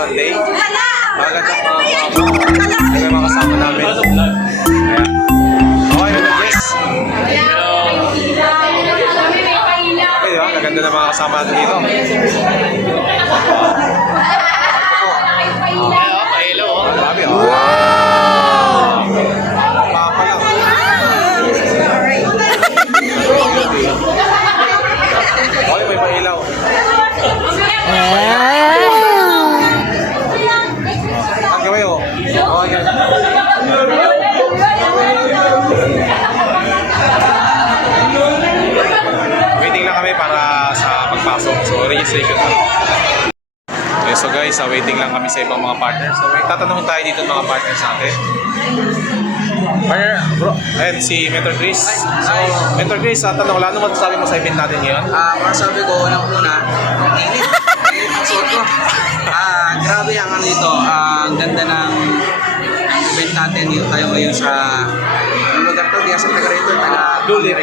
Sunday. Maganda mga kasama namin. Ayan. Okay, yes. Okay, maganda na mga kasama natin dito. Grabe, Papa lang. Okay, may pailaw. Ang gawin oh. Waiting lang kami para sa pagpasok. So, registration lang. Okay, so guys, waiting lang kami sa ibang mga partners. So, tatanungin tayo dito ng mga partners natin. Partner, bro, ayan si Mentor Chris. So, Mentor Chris, tanong lang, ano masasabi mo sa event natin ngayon? Masasabi ko, unang-una, init. Init ang suot ko. Grabe ang ano dito. Ang ganda ng event natin. Dito tayo ngayon sa lugar to. Diyan sa taga-rito. Dulip.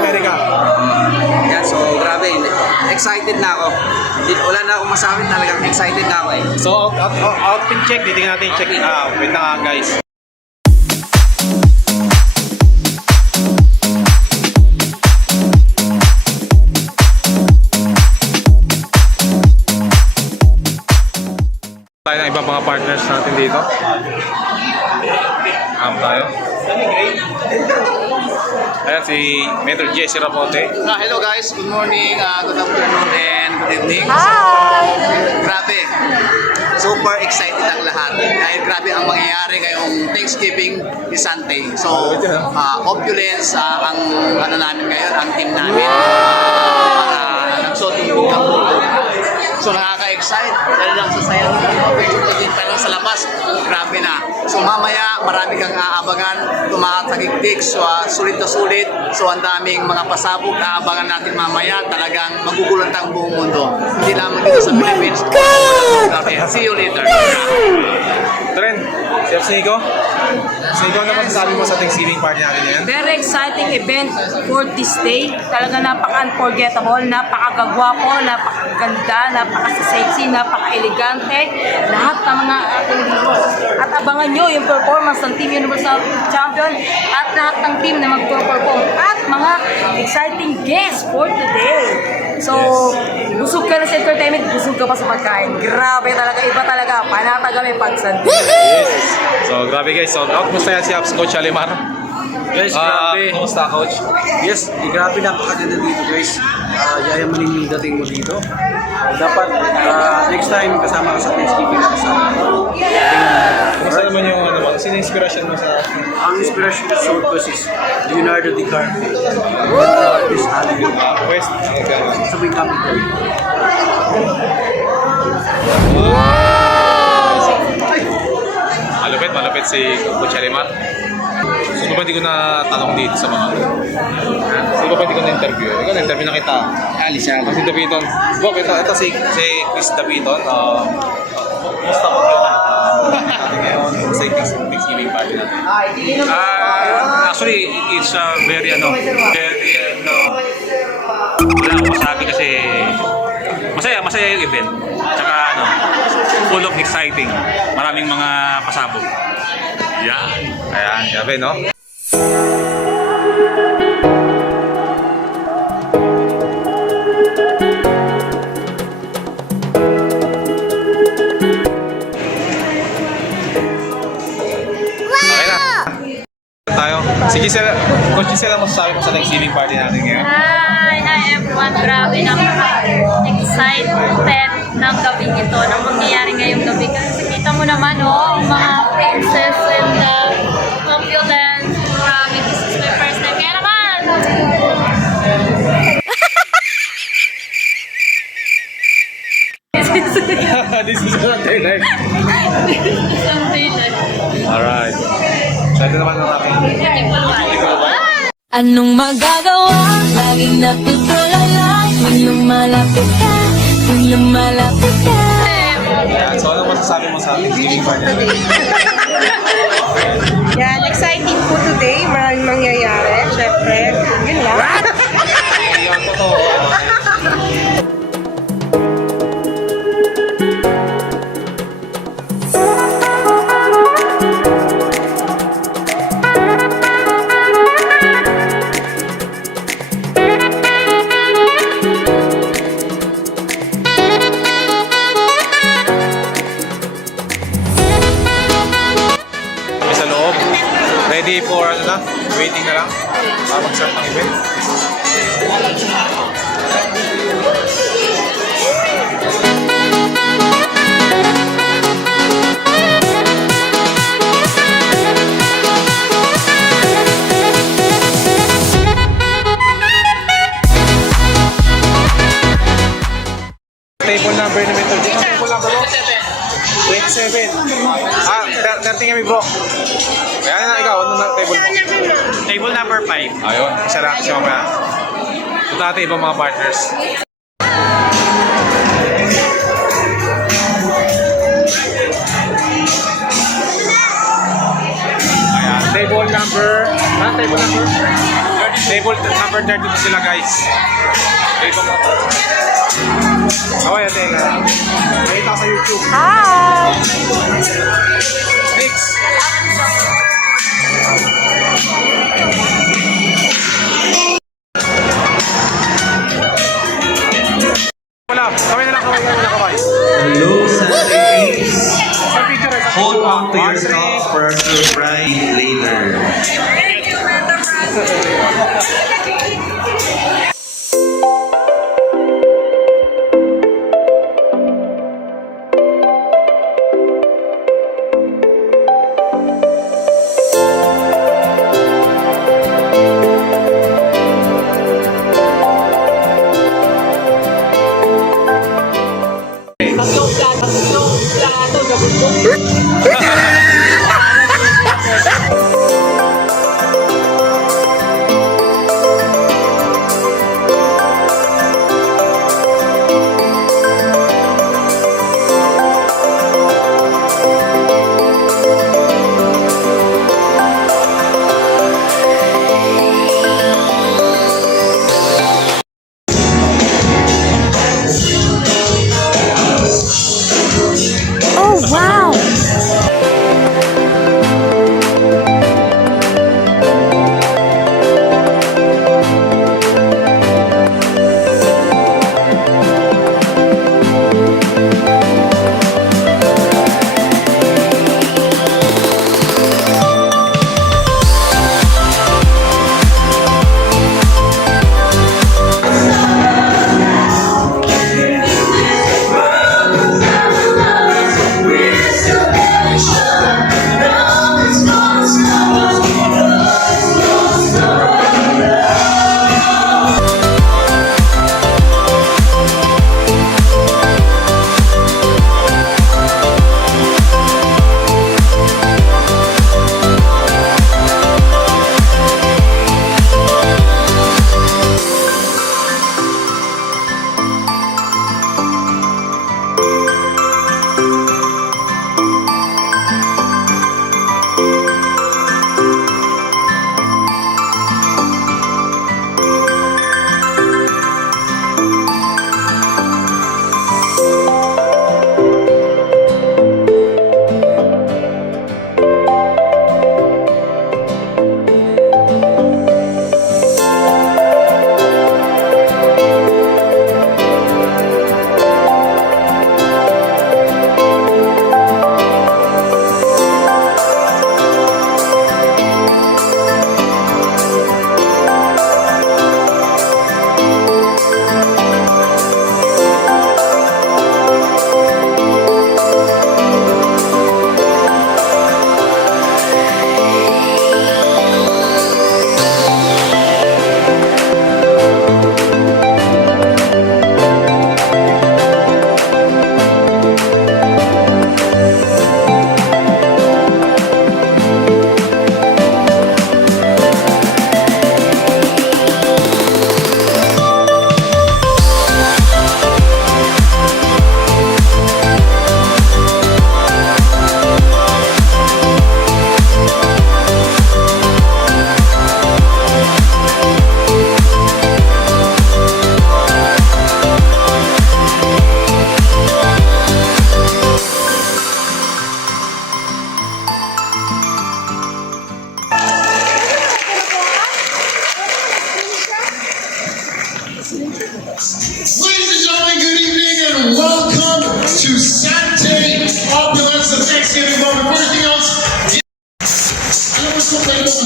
Amerika. Yan, so grabe. Excited na ako. Wala na akong masabi, talagang excited na ako eh. So, outfit check. Titingnan natin yung check. Wait na nga guys. Tayo ng ibang mga partners natin dito. Tayo. Ayan si Metro Jesse Rapote. Hello guys, good morning, good afternoon and good evening. Grabe, super excited ang lahat. Dahil grabe ang mangyayari ngayong Thanksgiving ni Sante. So, opulence ang ano namin ngayon, ang team namin. Nagsuot yung so nakaka-excite dahil lang sa sayang din tayo sa labas, grabe na. So mamaya marami kang aabangan, tumatagigtik, so sulit na sulit. So ang daming mga pasabog na aabangan natin mamaya, talagang magugulat ang buong mundo. Hindi lamang dito sa Philippines. Grabe. See you later. Tren, Chef Nico. Nico, ano masasabi mo sa Thanksgiving party natin ngayon? Very exciting event for this day. Talaga napaka-unforgettable, napakagagwapo, napakaganda, napaka-sexy, napaka-elegante. Lahat ng mga ating dito. At abangan nyo yung performance ng Team Universal Champion at lahat ng team na mag-perform. At mga exciting guests for today. So, busog ka na sa entertainment, busog ka pa sa pagkain. Grabe talaga, iba talaga. Panataga may pagsan. Yes. So, grabe guys. So, kumusta yan si Apps Coach Alimar? Guys, grabe. Kumusta Coach? Yes, grabe napakaganda dito guys. Yayamanin yung dating mo dito. Dapat next time kasama ka sa Thanksgiving na kasama. Kumusta naman yung ano mo? Sino inspiration mo sa... Ang inspiration sa suit ko is Leonardo DiCaprio. Artist Hollywood. Quest? Sa may kami ko. Malupit si Coach Alimar. Sino ba hindi ko na tanong dito sa mga... Sino ba hindi ko na-interview? Ikaw na-interview na kita. Alicia. Si Daviton. Bok, ito si Chris Daviton. Kumusta mo yun? Natin ngayon sa Thanksgiving party natin. Actually, it's very wala akong masabi kasi masaya yung event. Tsaka full of exciting. Maraming mga pasabog. Yan. Ayan, grabe no? Sige sila, Coach Gisela, masasabi mo sa Thanksgiving party natin ngayon? Hi everyone, grabe napaka-excited ng gabi ito, ng mangyayari ngayong gabi. Kasi kita mo naman, mga princess and opulence. Grabe, this is my first time. Kaya naman! This is Sunday night. Sunday night. Alright. So ito naman ang aking Anong magagawa? Laging natutulala Tuwing lumalapit ka Tuwing lumalapit ka Ayan, so ano masasabi mo sa Thanksgiving party? Yan, exciting po today. Maraming mangyayari. Siyempre, yun lang. Ayan, totoo. ready for ano na, waiting na lang para mag-start ng event. Table number namin ito. Table number mo? 27. 30 kami bro. Kaya na ikaw, ano na table mo? Table number 5. Ayun, isa lang siya mamaya. Punta natin ibang mga partners. Ayan, table number... table number? Table number 32 sila guys. Table number. Away, ate na. Nakita ko sa YouTube. Hi! Next. Wala, kaway na lang, kaway na lang, kaway. Hello, Sundays! Sa picture, sa Hold picture. on to your thoughts for a surprise later.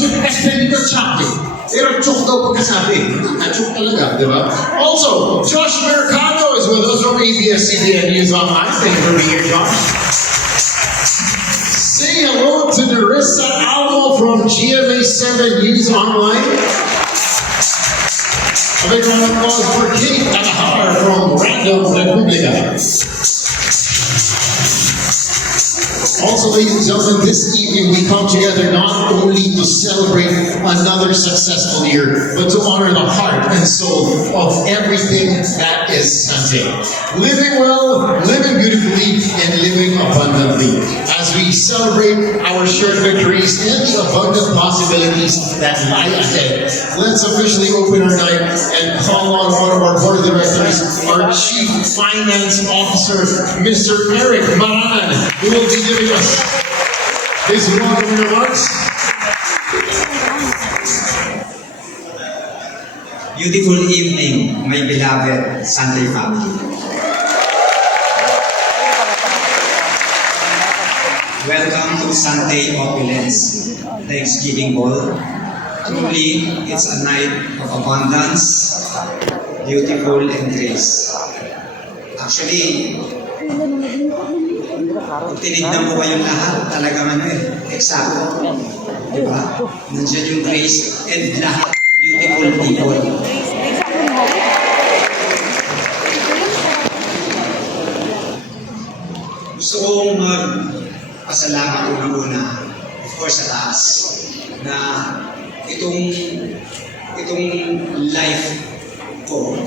with Estelita Chaplin. Pero chok daw pagkasabi. Chok talaga, di ba? Also, Josh Mercado is with us from ABS-CBN News Online. Thank you for being here, Josh. Say hello to Narissa Alvo from GMA7 News Online. A big round of applause for Kate Alahar from Random Republica. Also, ladies and gentlemen, this evening we come together not only to celebrate another successful year, but to honor the heart and soul of everything that is Sante. Living well, living beautifully, and living abundantly. As we celebrate our shared victories and the abundant possibilities that lie ahead, let's officially open our night and call on one of our board of directors, our Chief Finance Officer, Mr. Eric Maran, who will be giving us his welcome remarks. Beautiful evening, my beloved Sunday family. Welcome to Sunday Opulence Thanksgiving Ball. Truly, it's a night of abundance, beautiful, and grace. Actually, kung tinignan mo kayong lahat, talagang eksakto. Diba? Nandiyan yung grace and lahat beautiful people. Gusto kong magpasalamat una-una, of course sa taas, na itong life ko,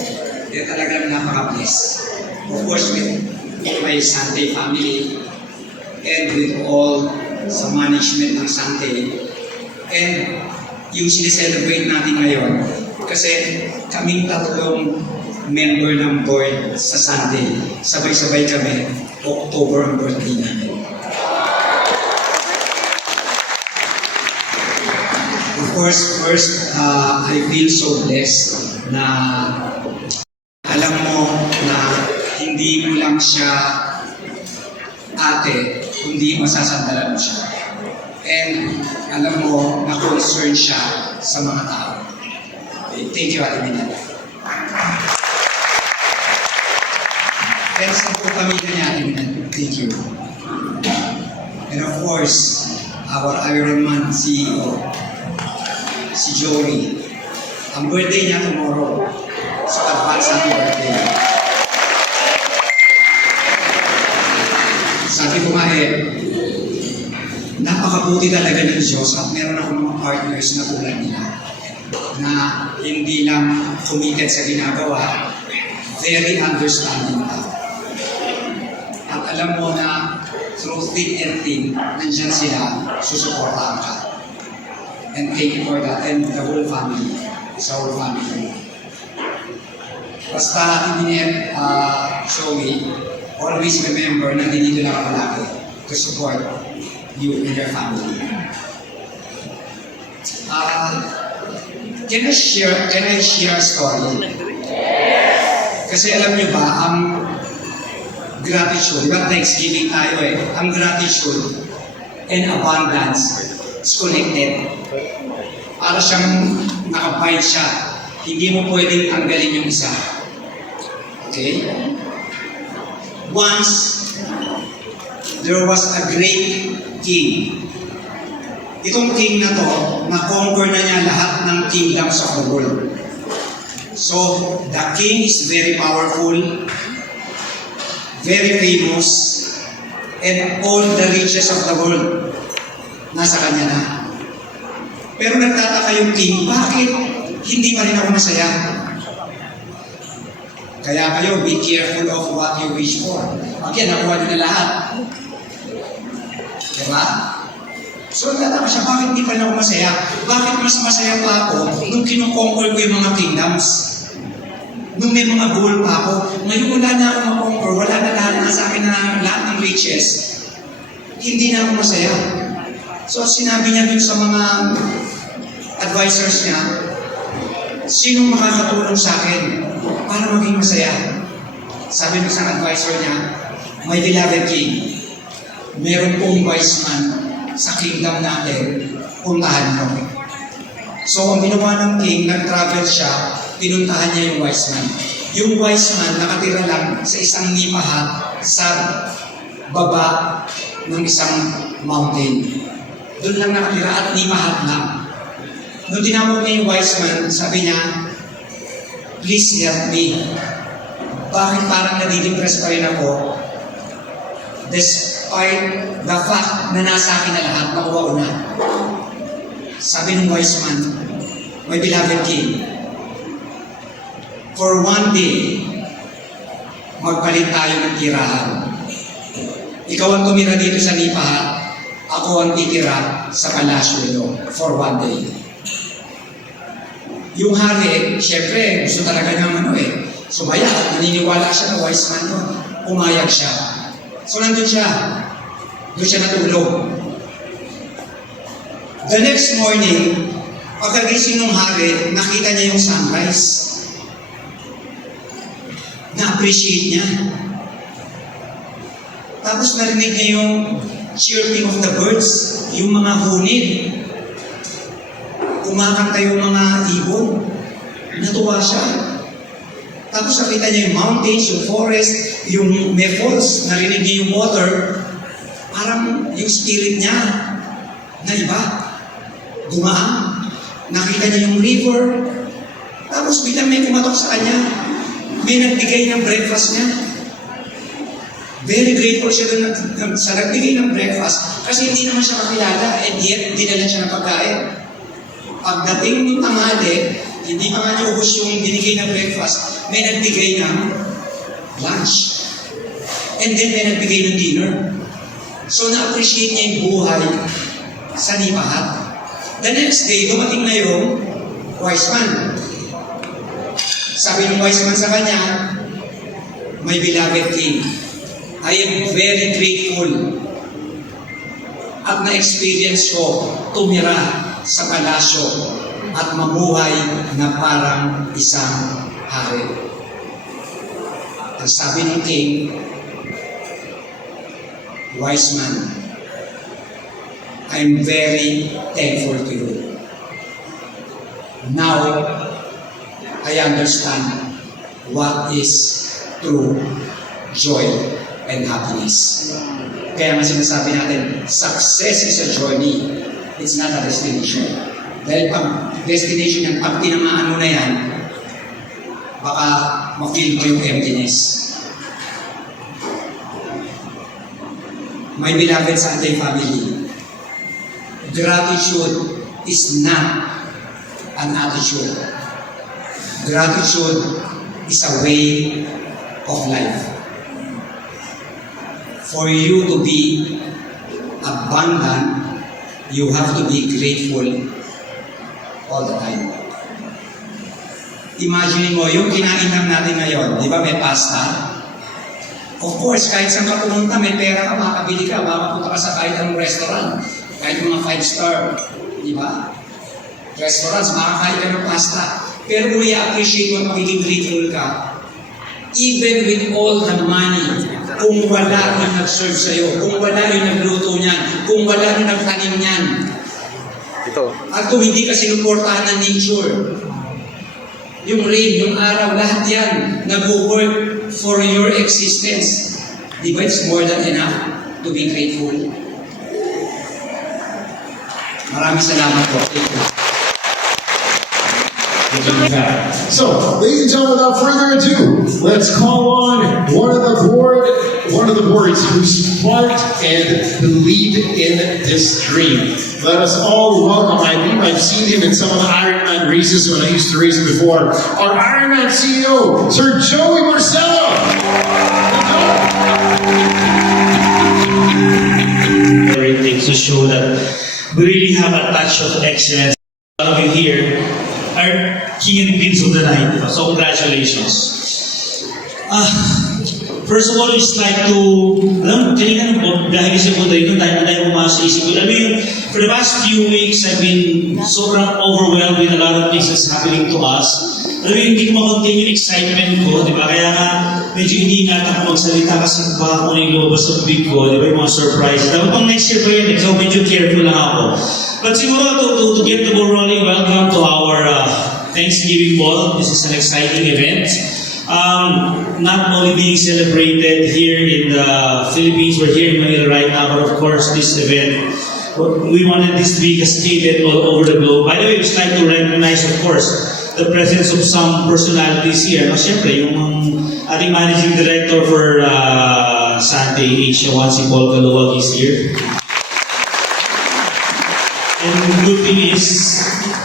talagang napaka-bless. Of course, with my Sunday family, and with all sa management ng Sunday, and yung sineselebrate natin ngayon, kasi kaming tatlong member ng board sa Sunday, sabay-sabay kami, October ang birthday namin. Of course, first, I feel so blessed na alam mo na hindi mo lang siya ate, kundi masasandalan mo siya. And alam mo na concern siya sa mga tao. Okay, thank you, Ate Mina. And sa po pamilya niya, Ate Mina, thank you. And of course, our Ironman CEO, si Joey. Ang birthday niya tomorrow. So advance happy birthday. Sabi ko nga napakabuti talaga ng Diyos at meron ako mga partners na tulad nila na hindi lang committed sa ginagawa, very understanding pa. At alam mo na through thick and thin, nandyan sila, susuportahan ka. And thank you for that, and the whole family, sa whole family. Basta Iminette, Joey, always remember na dito lang ako lagi to support you and your family. Can I share a story? Kasi alam niyo ba, ang gratitude, diba Thanksgiving tayo ang gratitude and abundance is connected. Para siyang nakabind siya. Hindi mo pwedeng tanggalin yung isa. Okay? Once, there was a great king. Itong king na to, na-conquer na niya lahat ng kingdoms of the world. So, the king is very powerful, very famous, and all the riches of the world nasa kanya na. Pero nagtataka yung king, bakit hindi pa rin ako masaya? Kaya kayo, be careful of what you wish for. Again, nakuha nyo na lahat. Diba? So, nagtataka siya, bakit hindi pa rin ako masaya? Bakit mas masaya pa ako nung kinukonquer ko yung mga kingdoms? Nung may mga goal pa ako, ngayon wala na akong makonquer, wala na lahat na sa akin na lahat ng riches. Hindi na ako masaya. So, sinabi niya dun sa mga advisors niya, sinong makakatulong sa akin para maging masaya? Sabi ng isang advisor niya, my beloved king, meron pong wise man sa kingdom natin, puntahan mo. So, ang ginawa ng king, nag-travel siya, pinuntahan niya yung wise man. Yung wise man, nakatira lang sa isang nipahat sa baba ng isang mountain. Doon lang nakatira at nipahat lang. Nung tinawag niya yung wise man, sabi niya, please help me. Bakit parang nadidepress pa rin ako? Despite the fact na nasa akin na lahat, nakuha ko na. Sabi ng wise man, my beloved king, for one day, magpalit tayo ng tirahan. Ikaw ang tumira dito sa nipahat, ako ang titira sa palasyo for one day. Yung hari, syempre, gusto talaga ng sumaya. Naniniwala siya na wise man doon. Umayag siya. So, nandun siya. Doon siya natulog. The next morning, pagkagising ng hari, nakita niya yung sunrise. Na-appreciate niya. Tapos narinig niya yung chirping of the birds, yung mga hunid. Kumakanta yung mga ibon. Natuwa siya. Tapos nakita niya yung mountains, yung forest, yung may falls, narinig niya yung water. Parang yung spirit niya na iba. Dumaan. Nakita niya yung river. Tapos biglang may kumatok sa kanya. May nagbigay ng breakfast niya. Very grateful siya doon sa nagbigay ng breakfast kasi hindi naman siya kakilala and yet dinala siya ng pagkain. Pagdating ng tanghali, hindi pa nga niya ubos yung binigay na breakfast, may nagbigay ng lunch. And then may nagbigay ng dinner. So na-appreciate niya yung buhay sa nipahat. The next day, dumating na yung wise man. Sabi ng wise man sa kanya, my beloved king, I am very grateful at na-experience ko tumira sa palasyo at mamuhay na parang isang hari. Ang sabi ng king, wise man, I'm very thankful to you. Now, I understand what is true joy and happiness. Kaya nga sinasabi natin, success is a journey. It's not a destination. Dahil pag destination yan, pag tinamaan mo na yan, baka ma-feel mo yung emptiness. My beloved Sunday family, gratitude is not an attitude. Gratitude is a way of life. For you to be abundant, you have to be grateful all the time. Imagine mo, yung kinain lang natin ngayon, di ba may pasta? Of course, kahit saan ka pumunta, may pera ka, makakabili ka, makapunta ka sa kahit anong restaurant, kahit mga 5-star, di ba? Restaurants, makakain ka ng pasta. Pero kung i-appreciate mo, magiging grateful ka, even with all the money, kung wala yung nag-serve sa'yo, kung wala yung nagluto niyan, kung wala yung nagtanim niyan, at kung hindi ka sinuportahan ng nature, yung rain, yung araw, lahat yan, nag-work for your existence. Di ba it's more than enough to be grateful? Maraming salamat po. Thank you. So, ladies and gentlemen, without further ado, let's call on one of the boards who sparked and believed in this dream. Let us all welcome, I believe I've seen him in some of the Ironman races when I used to race him before, our Ironman CEO, Sir Joey Marcello. Everything to show that we really have a touch of excellence. All of you here are king and queens of the night. So congratulations. First of all, we just like to, alam, kanina dahil kasi po dito, tayo pumasok sa isip ko. Alam mo yun, for the past few weeks, I've been sobrang overwhelmed with a lot of things that's happening to us. Alam mo yun, hindi ko makontain yung excitement ko, di ba? Kaya nga, medyo iniingat ako magsalita kasi baka kung yung lumabas sa big ko, di ba, yung mga surprise. Dapat pang next year pa yun, so medyo careful lang ako. But siguro, to get the ball rolling, welcome to our Thanksgiving Ball. This is an exciting event. Not only being celebrated here in the Philippines, we're here in Manila right now, but of course, this event, we wanted this to be cascaded all over the globe. By the way, we'd like to recognize, of course, the presence of some personalities here. No, siyempre, yung ating managing director for Sante Asia 1, si Paul Caluwag is here. And the good thing is,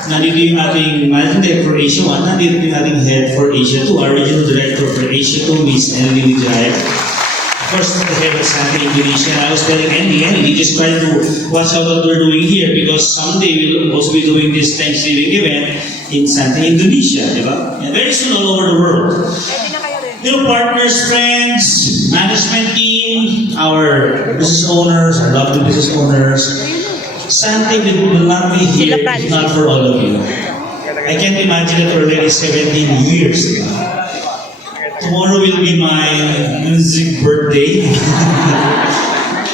nandito yung ating managing director for Asia 1, nandito yung ating head for Asia 2, our regional director for Asia 2, Ms. Enely Wijaya. Of course, the head of Sante Indonesia. And I was telling Andy, just try to watch out what we're doing here because someday we'll also be doing this Thanksgiving event in Sante Indonesia, di ba? And very soon all over the world. You know, partners, friends, management team, our business owners, our lovely business owners, Sante will not be here if not for all of you. I can't imagine it already 17 years. Tomorrow will be my music birthday.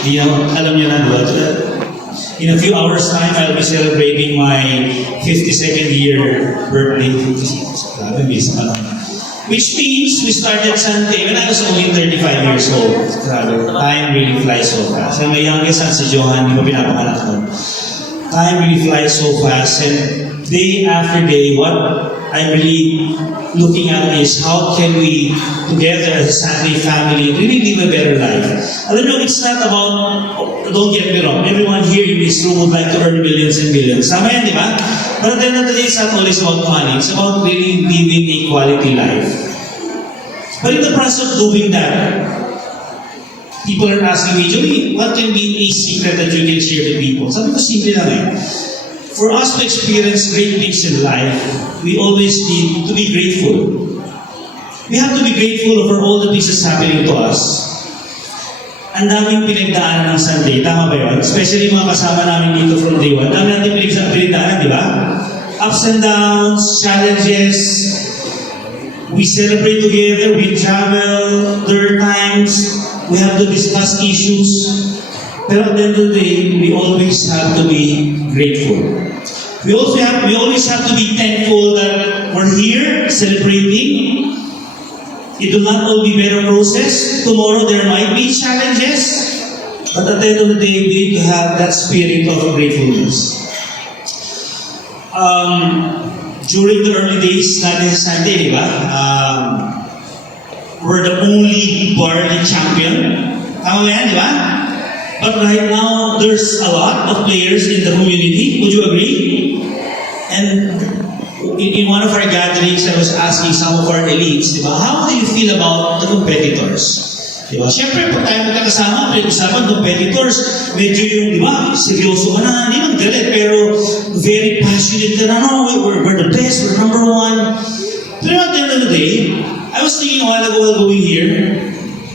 Alam niyo na, diba? In a few hours time, I'll be celebrating my 52nd year birthday. Grabe, miss pa lang. Which means we started Sante when I was only 35 years old. Grabe, time really flies so fast. And my youngest son, si Johan, di ba pinapanganak nun? Time really flies so fast. And day after day, what I'm really looking at is how can we, together as a Sante family, really live a better life. Alam mo, it's not about, don't get me wrong, everyone here in this room would like to earn millions and millions. Sama yan, di ba? But at the end of the day, it's not always about money. It's about really living a quality life. But in the process of doing that, people are asking me, Joey, what can be a secret that you can share to people? Sabi ko, simple lang eh. For us to experience great things in life, we always need to be grateful. We have to be grateful for all the things that's happening to us. Ang daming pinagdaanan ng Sunday, tama ba yun? Especially mga kasama namin dito from day one. Dami natin pinagdaanan, di ba? Ups and downs, challenges. We celebrate together, we travel, there are times we have to discuss issues. Pero at the end of the day, we always have to be grateful. We always have to be thankful that we're here celebrating. It will not all be better process. Tomorrow there might be challenges. But at the end of the day, we need to have that spirit of gratefulness. During the early days natin sa Sante, di ba? We're the only barley champion. Tama ba yan, di ba? But right now, there's a lot of players in the community. Would you agree? And in one of our gatherings, I was asking some of our elites, di ba, how do you feel about the competitors? Di ba? Siyempre, pag tayo magkakasama, pinag-usapan competitors, medyo yung, di ba, seryoso ka na, hindi man galit, pero very passionate ka na, no, we're the best, we're number one. Pero at the end of the day, I was thinking a while ago while going here,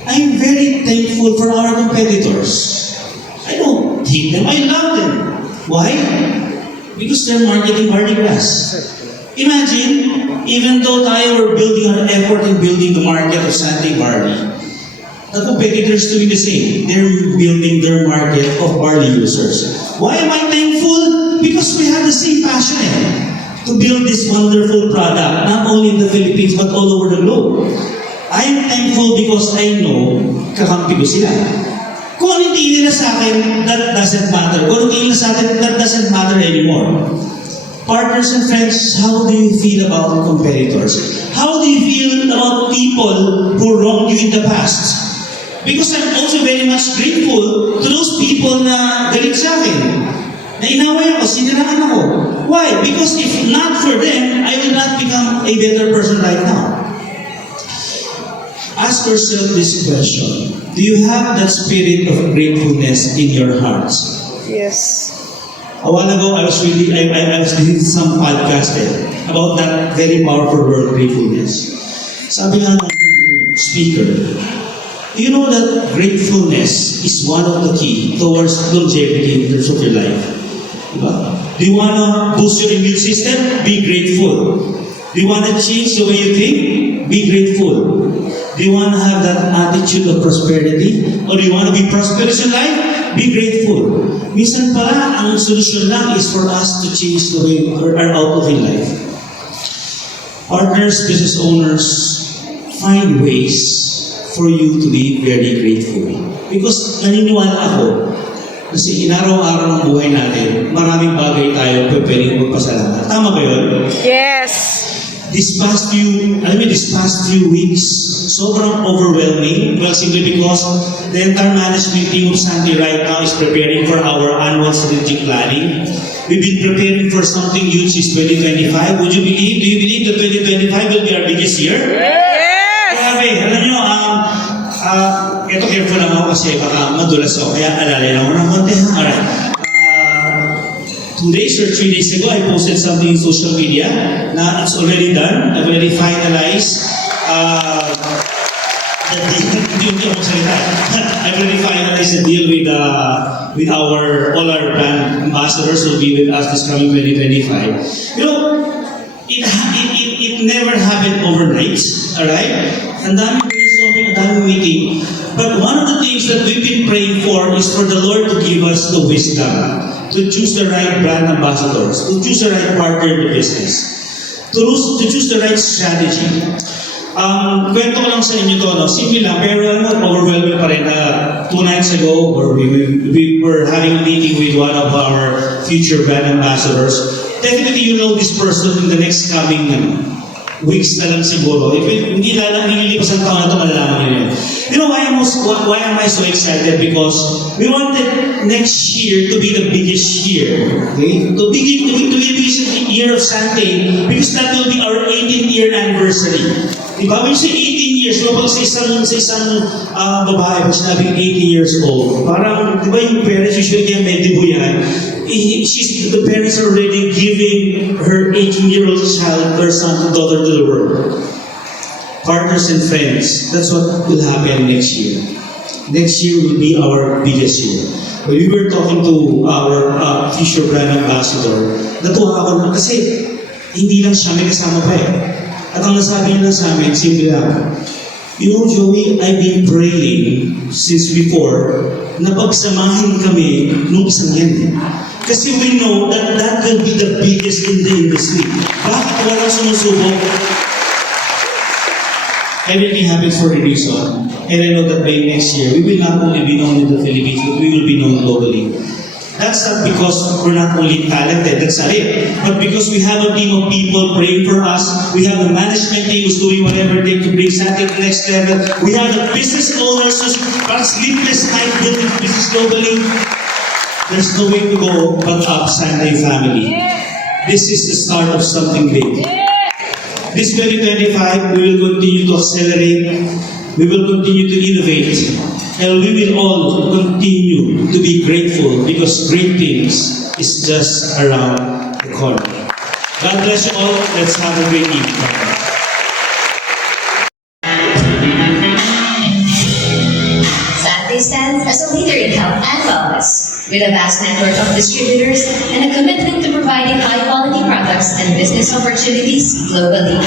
I'm very thankful for our competitors. I don't hate them, I love them. Why? Because they're marketing barley grass. Imagine, even though tayo were building our effort in building the market of Sante barley, the competitors doing the same. They're building their market of barley users. Why am I thankful? Because we have the same passion to build this wonderful product, not only in the Philippines but all over the globe. I am thankful because I know kakampi ko sila. Kung ano tingin nila sa akin, that doesn't matter. Kung ano tingin nila sa akin, that doesn't matter anymore. Partners and friends, how do you feel about competitors? How do you feel about people who wronged you in the past? Because I'm also very much grateful to those people na galit sa akin. Na inaway ako, siniraan ako. Why? Because if not for them, I will not become a better person right now. Ask yourself this question. Do you have that spirit of gratefulness in your hearts? Yes. A while ago, I was listening to some podcast about that very powerful word, gratefulness. Sabi nga ng speaker, You know that gratefulness is one of the key towards longevity in terms of your life. Diba? Do you want to boost your immune system? Be grateful. Do you want to change the way you think? Be grateful. Do you want to have that attitude of prosperity? Or do you want to be prosperous in life? Be grateful. Minsan pala, ang solusyon lang is for us to change the way our outlook in life. Partners, business owners, find ways for you to be very grateful. Because naniniwala ako, kasi inaraw-araw ng buhay natin, maraming bagay tayo pwedeng magpasalamat. Tama ba yun? Yes. This past few weeks, sobrang overwhelming. Well, simply because the entire management team of Santi right now is preparing for our annual strategic planning. We've been preparing for something huge since 2025. Would you believe? Do you believe that 2025 will be our biggest year? Grabe, alam nyo, ito careful lang ako kasi baka madulas ako, kaya alalay lang ako ng konti. Alright. 2 days or 3 days ago, I posted something in social media na it's already done. I've already finalized I've already finalized the deal with all our brand ambassadors who will be with us this coming 2025. You know, it never happened overnight, alright? Ang dami brainstorming, ang dami meeting. But one of the things that we've been praying for is for the Lord to give us the wisdom to choose the right brand ambassadors, to choose the right partner in the business, to choose the right strategy. Kwento ko lang sa inyo to, no? Simple lang, pero overwhelming pa rin. 2 nights ago, we were having a meeting with one of our future brand ambassadors. Definitely you know this person in the next coming weeks na lang siguro. If hindi nililipas ang taon na ito, malalaman nyo yun. You know why am I so excited? Because we wanted next year to be the biggest year. Okay? To be the biggest year of Santi, because that will be our 18th year anniversary. Diba? When you say 18 years, no, pag sa isang babae, pag sinabing 18 years old, parang, di ba yung parents, usually kaya may dibo yan, the parents are already giving her 18-year-old child or son, daughter to the world. Partners and friends, that's what will happen next year. Next year will be our biggest year. When we were talking to our future brand ambassador, natuwa ako na kasi hindi lang siya, may kasama pa eh. At ang nasabi niya lang sa amin, simple lang, you know, Joey, I've been praying since before na pagsamahin kami nung isang yan. Kasi we know that that will be the biggest in the industry. Bakit walang sumusubok? Everything happens for a reason. And I know that by next year, we will not only be known in the Philippines, but we will be known globally. That's not because we're not only talented, that's not it. But because we have a team of people praying for us, we have a management team who's doing whatever they to bring Santi to the next level. We have the business owners who's got sleepless night building business globally. There's no way to go but up, Santi family. This is the start of something big. This 2025, we will continue to accelerate, we will continue to innovate, and we will all continue to be grateful because great things is just around the corner. God bless you all. Let's have a great evening. Santi stands as a leader in health and wellness, with a vast network of distributors and a commitment to providing high-quality products and business opportunities globally.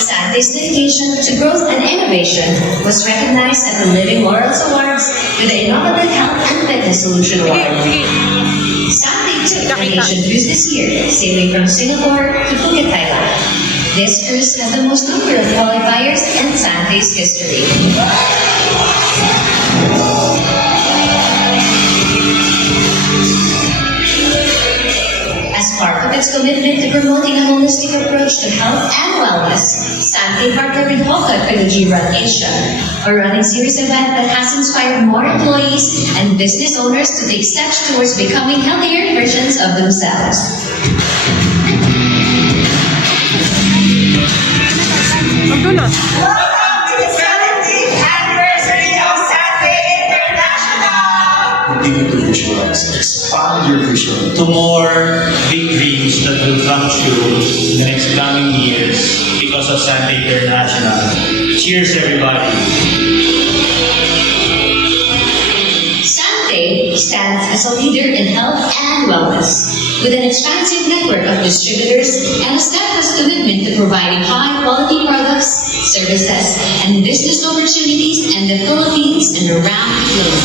Santi's dedication to growth and innovation was recognized at the Living Laurels Awards with the Innovative Health and Fitness Solution Award. Santi took the nation cruise this year, sailing from Singapore to Phuket, Thailand. This cruise has the most number of qualifiers in Santi's history. As part of its commitment to promoting a holistic approach to health and wellness, Santi partnered with Hoka Trilogy Run Asia, a running series event that has inspired more employees and business owners to take steps towards becoming healthier versions of themselves. Magdulot. Continue to visualize, expand your vision. To more big dreams dreams that will come true in the next coming years because of Santa International. Cheers, everybody! Sante stands as a leader in health and wellness. With an expansive network of distributors and a steadfast commitment to providing high-quality products, services, and business opportunities in the Philippines and around the globe.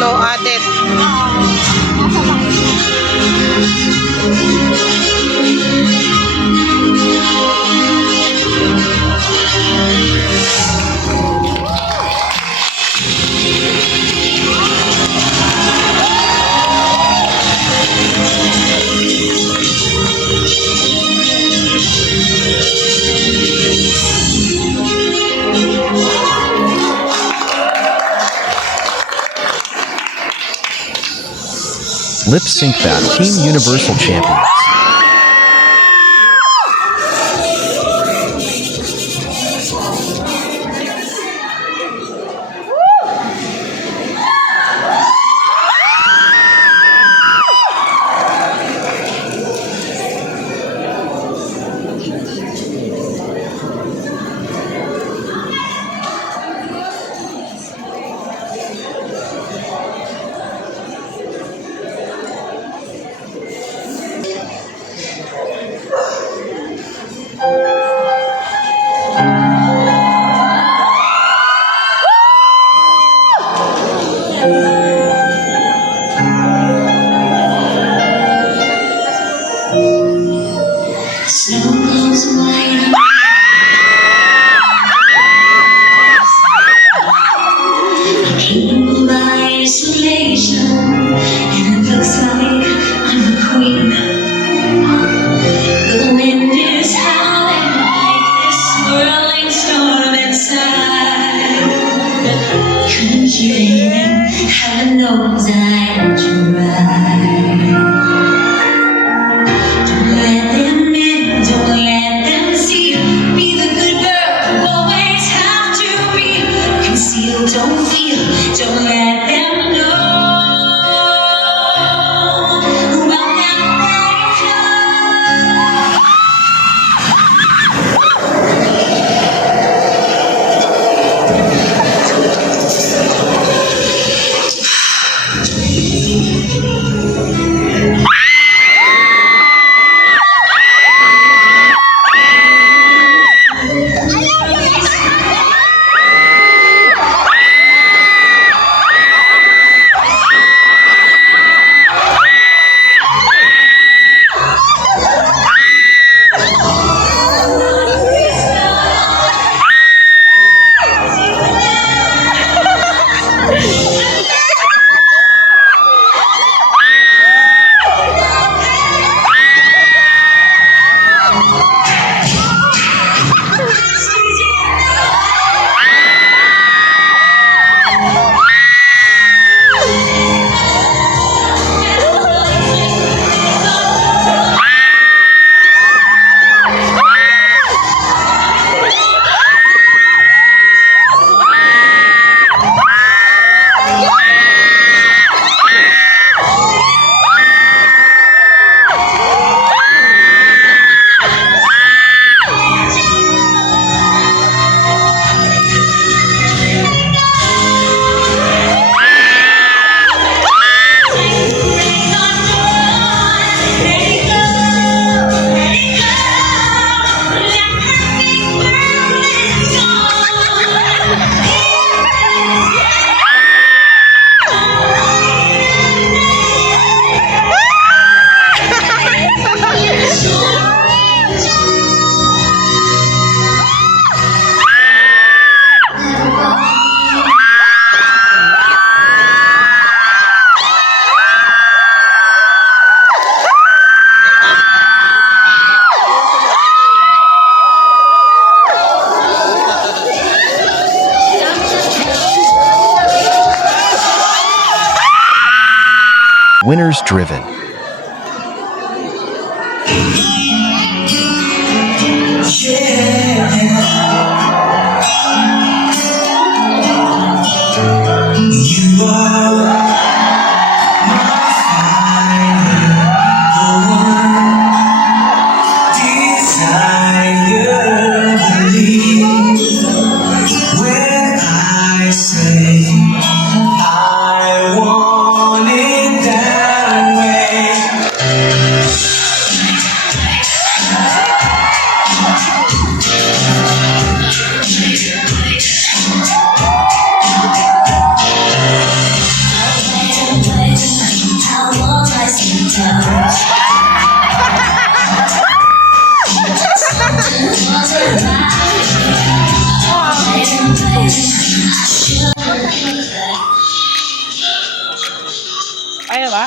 No added. Lip Sync Battle Team Universal Champions. Snow goes white. In my isolation, and it looks like I'm a queen. The wind is howling like this swirling storm inside. Computing, heaven knows I tried. Don't let them in, don't let them see. Winners driven. You are my fire, the one desire, believe when I say I want it that way. Ayaw ba?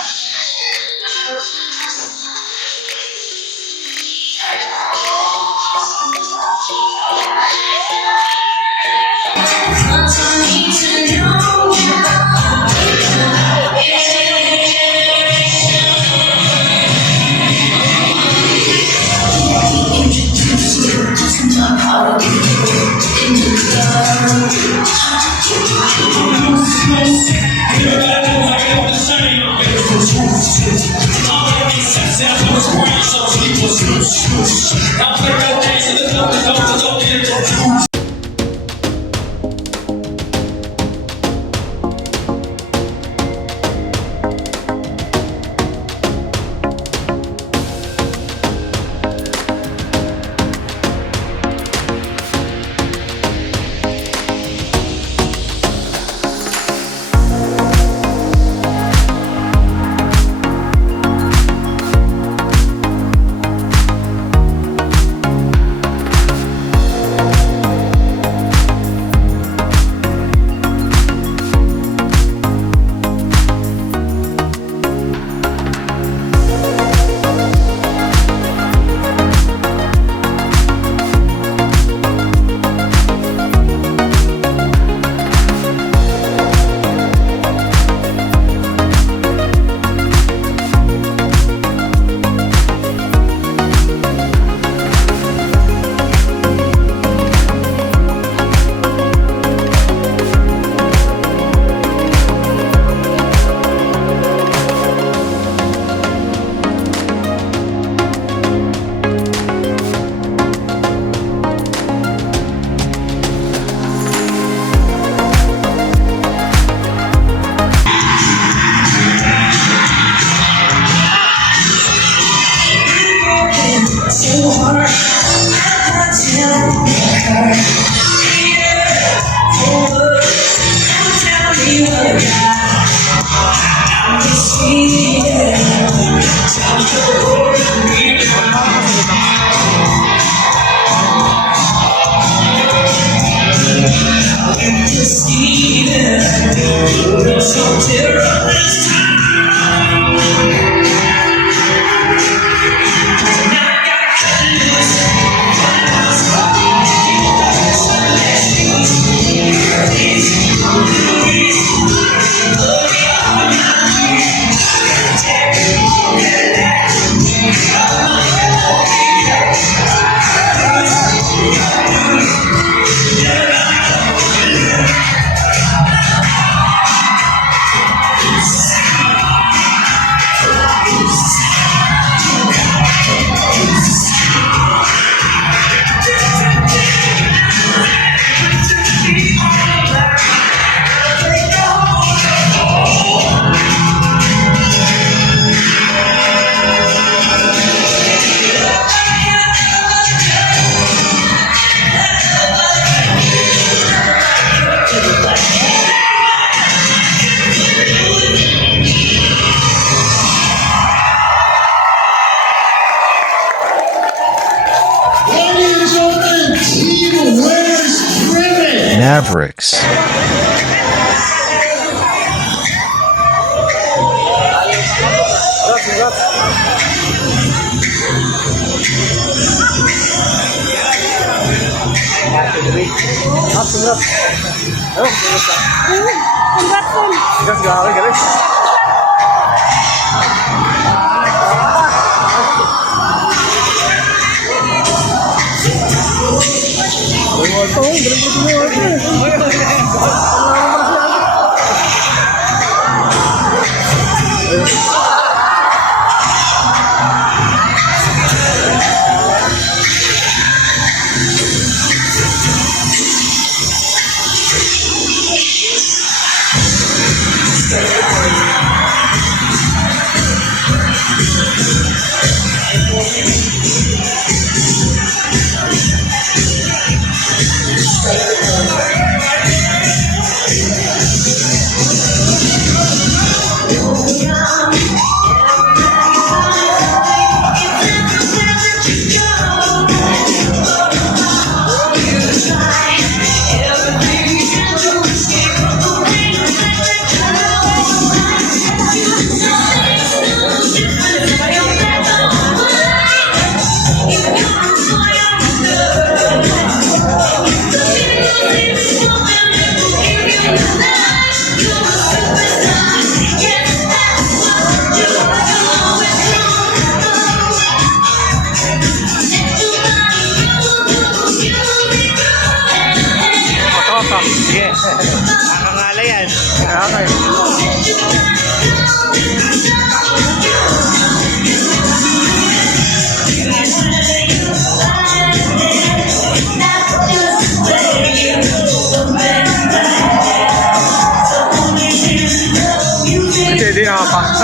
Mavericks.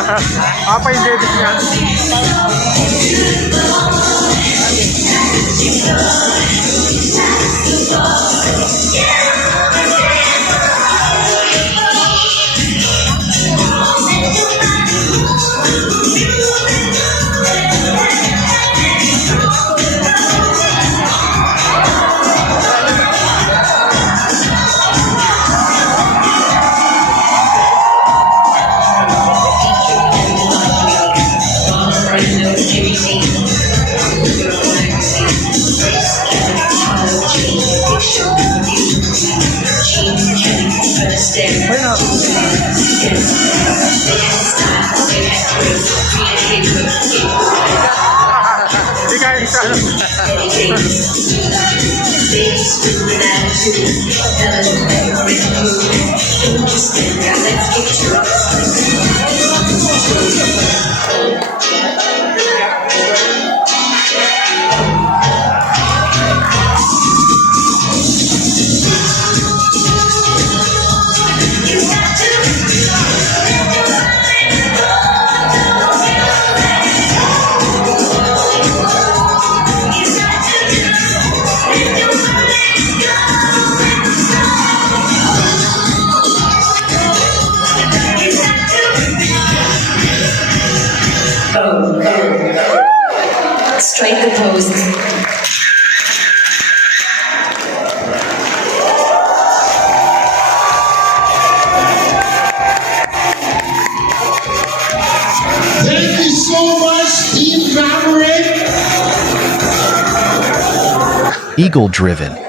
Apa yung edit niya? Hindi kaya isa. Strike the pose. Thank you so much, Team Maverick. Eagle driven.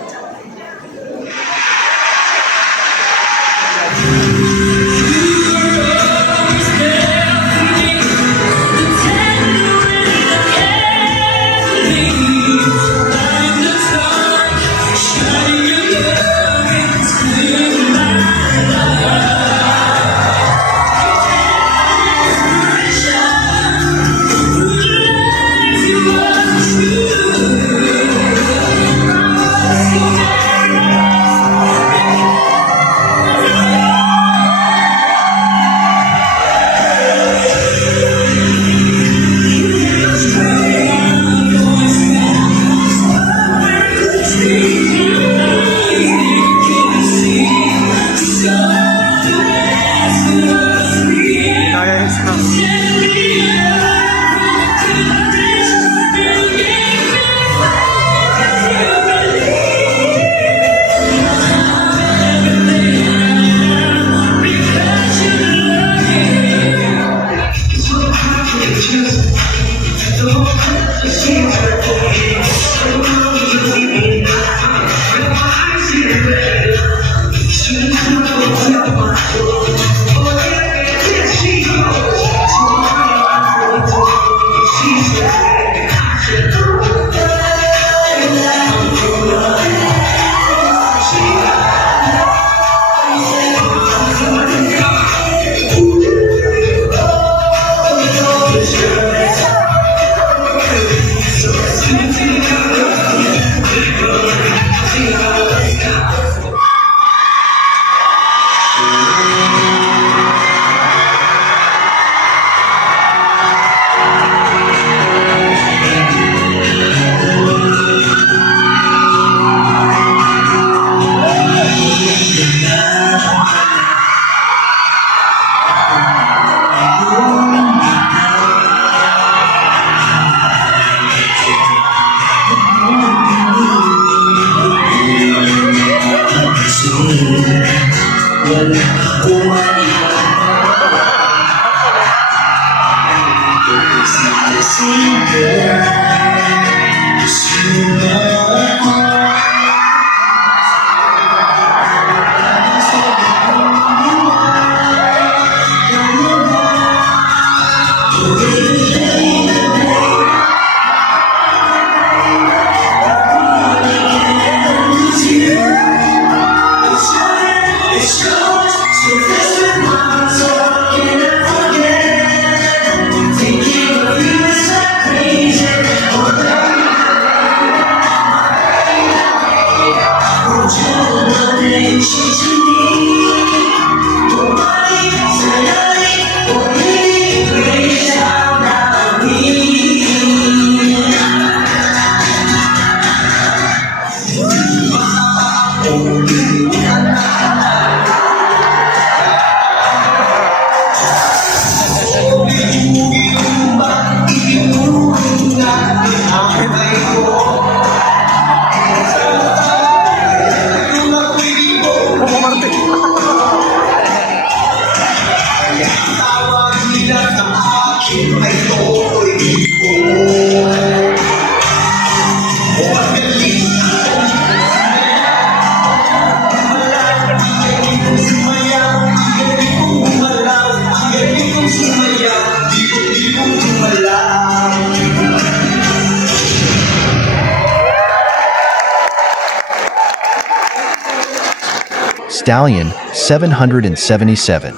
Stallion 777.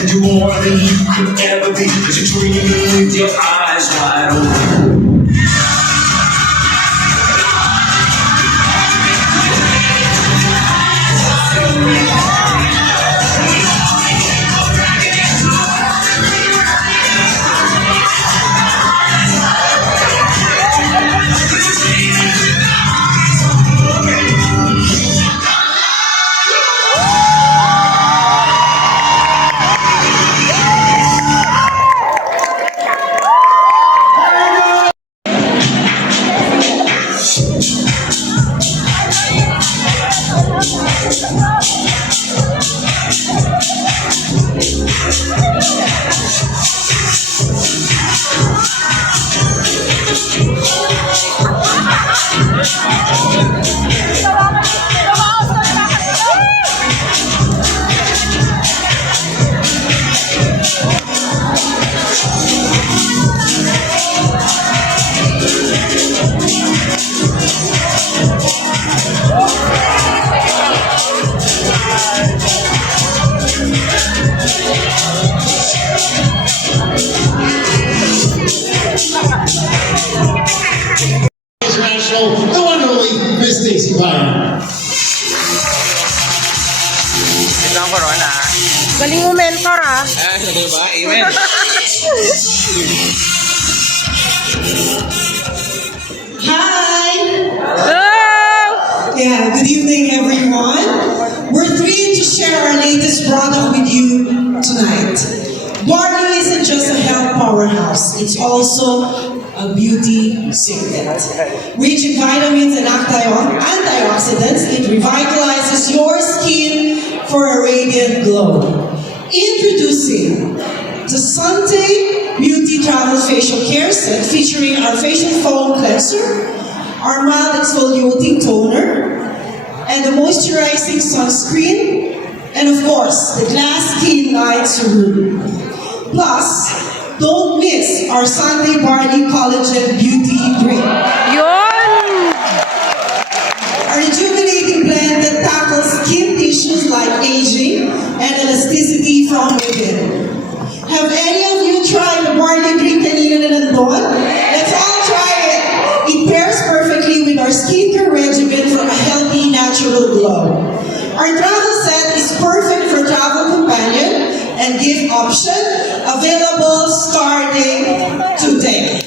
And you're more than you could ever be, 'cause you're dreaming with your eyes wide open. Diba? Amen. Hi! Yeah, good evening everyone. We're thrilled to share our latest product with you tonight. Barley isn't just a health powerhouse, it's also a beauty secret. Rich in vitamins and antioxidants, it revitalizes your skin for a radiant glow. Introducing the Sante Beauty Travel Facial Care Set featuring our facial foam cleanser, our mild exfoliating toner, and the moisturizing sunscreen, and of course, the glass skin light serum. Plus, don't miss our Sunday Barley Collagen Beauty Drink. Our rejuvenating blend that tackles skin tissues like aging and elasticity from within. Have any of you tried the barley drink kanina na nandun? Let's all try it! It pairs perfectly with our skincare regimen for a healthy, natural glow. Our travel set is perfect for travel companion and gift option, available starting today.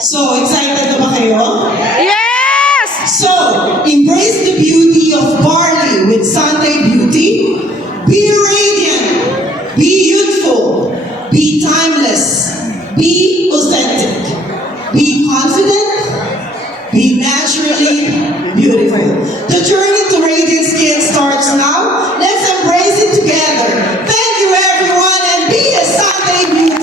So, excited na ba kayo? Yes! So, embrace the beauty of barley with Sunday Beauty. Be radiant, be youthful, be timeless, be authentic, be confident, be naturally beautiful. The journey to radiant skin starts now. Let's embrace it together. Thank you everyone and be a Sunday Beauty.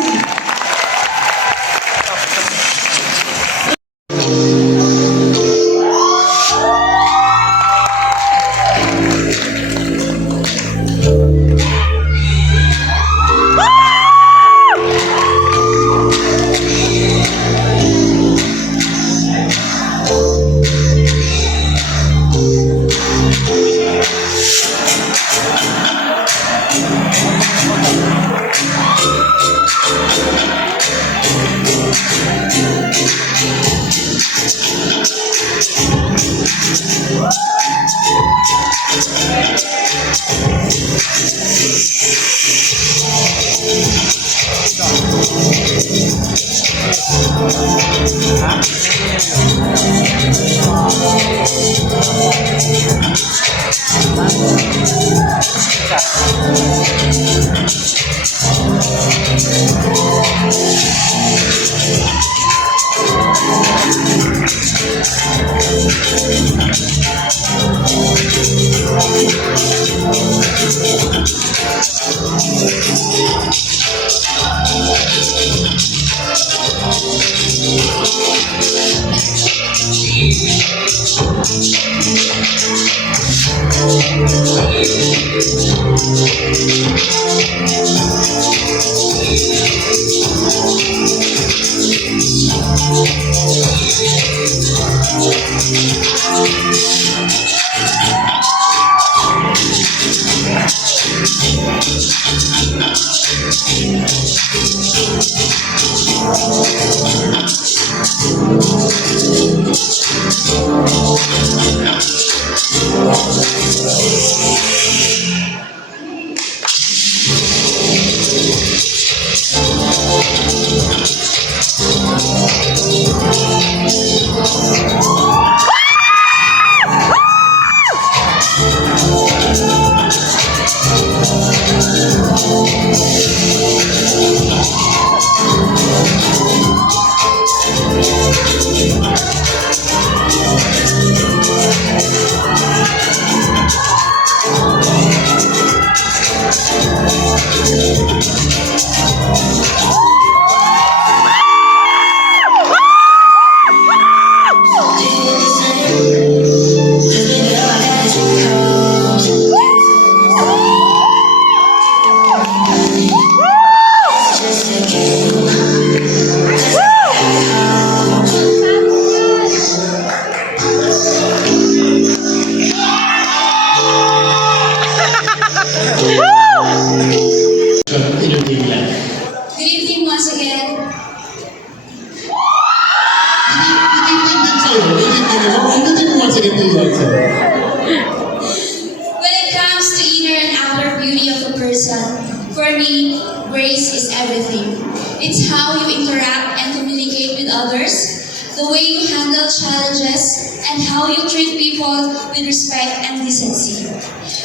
person. For me, grace is everything. It's how you interact and communicate with others, the way you handle challenges, and how you treat people with respect and decency.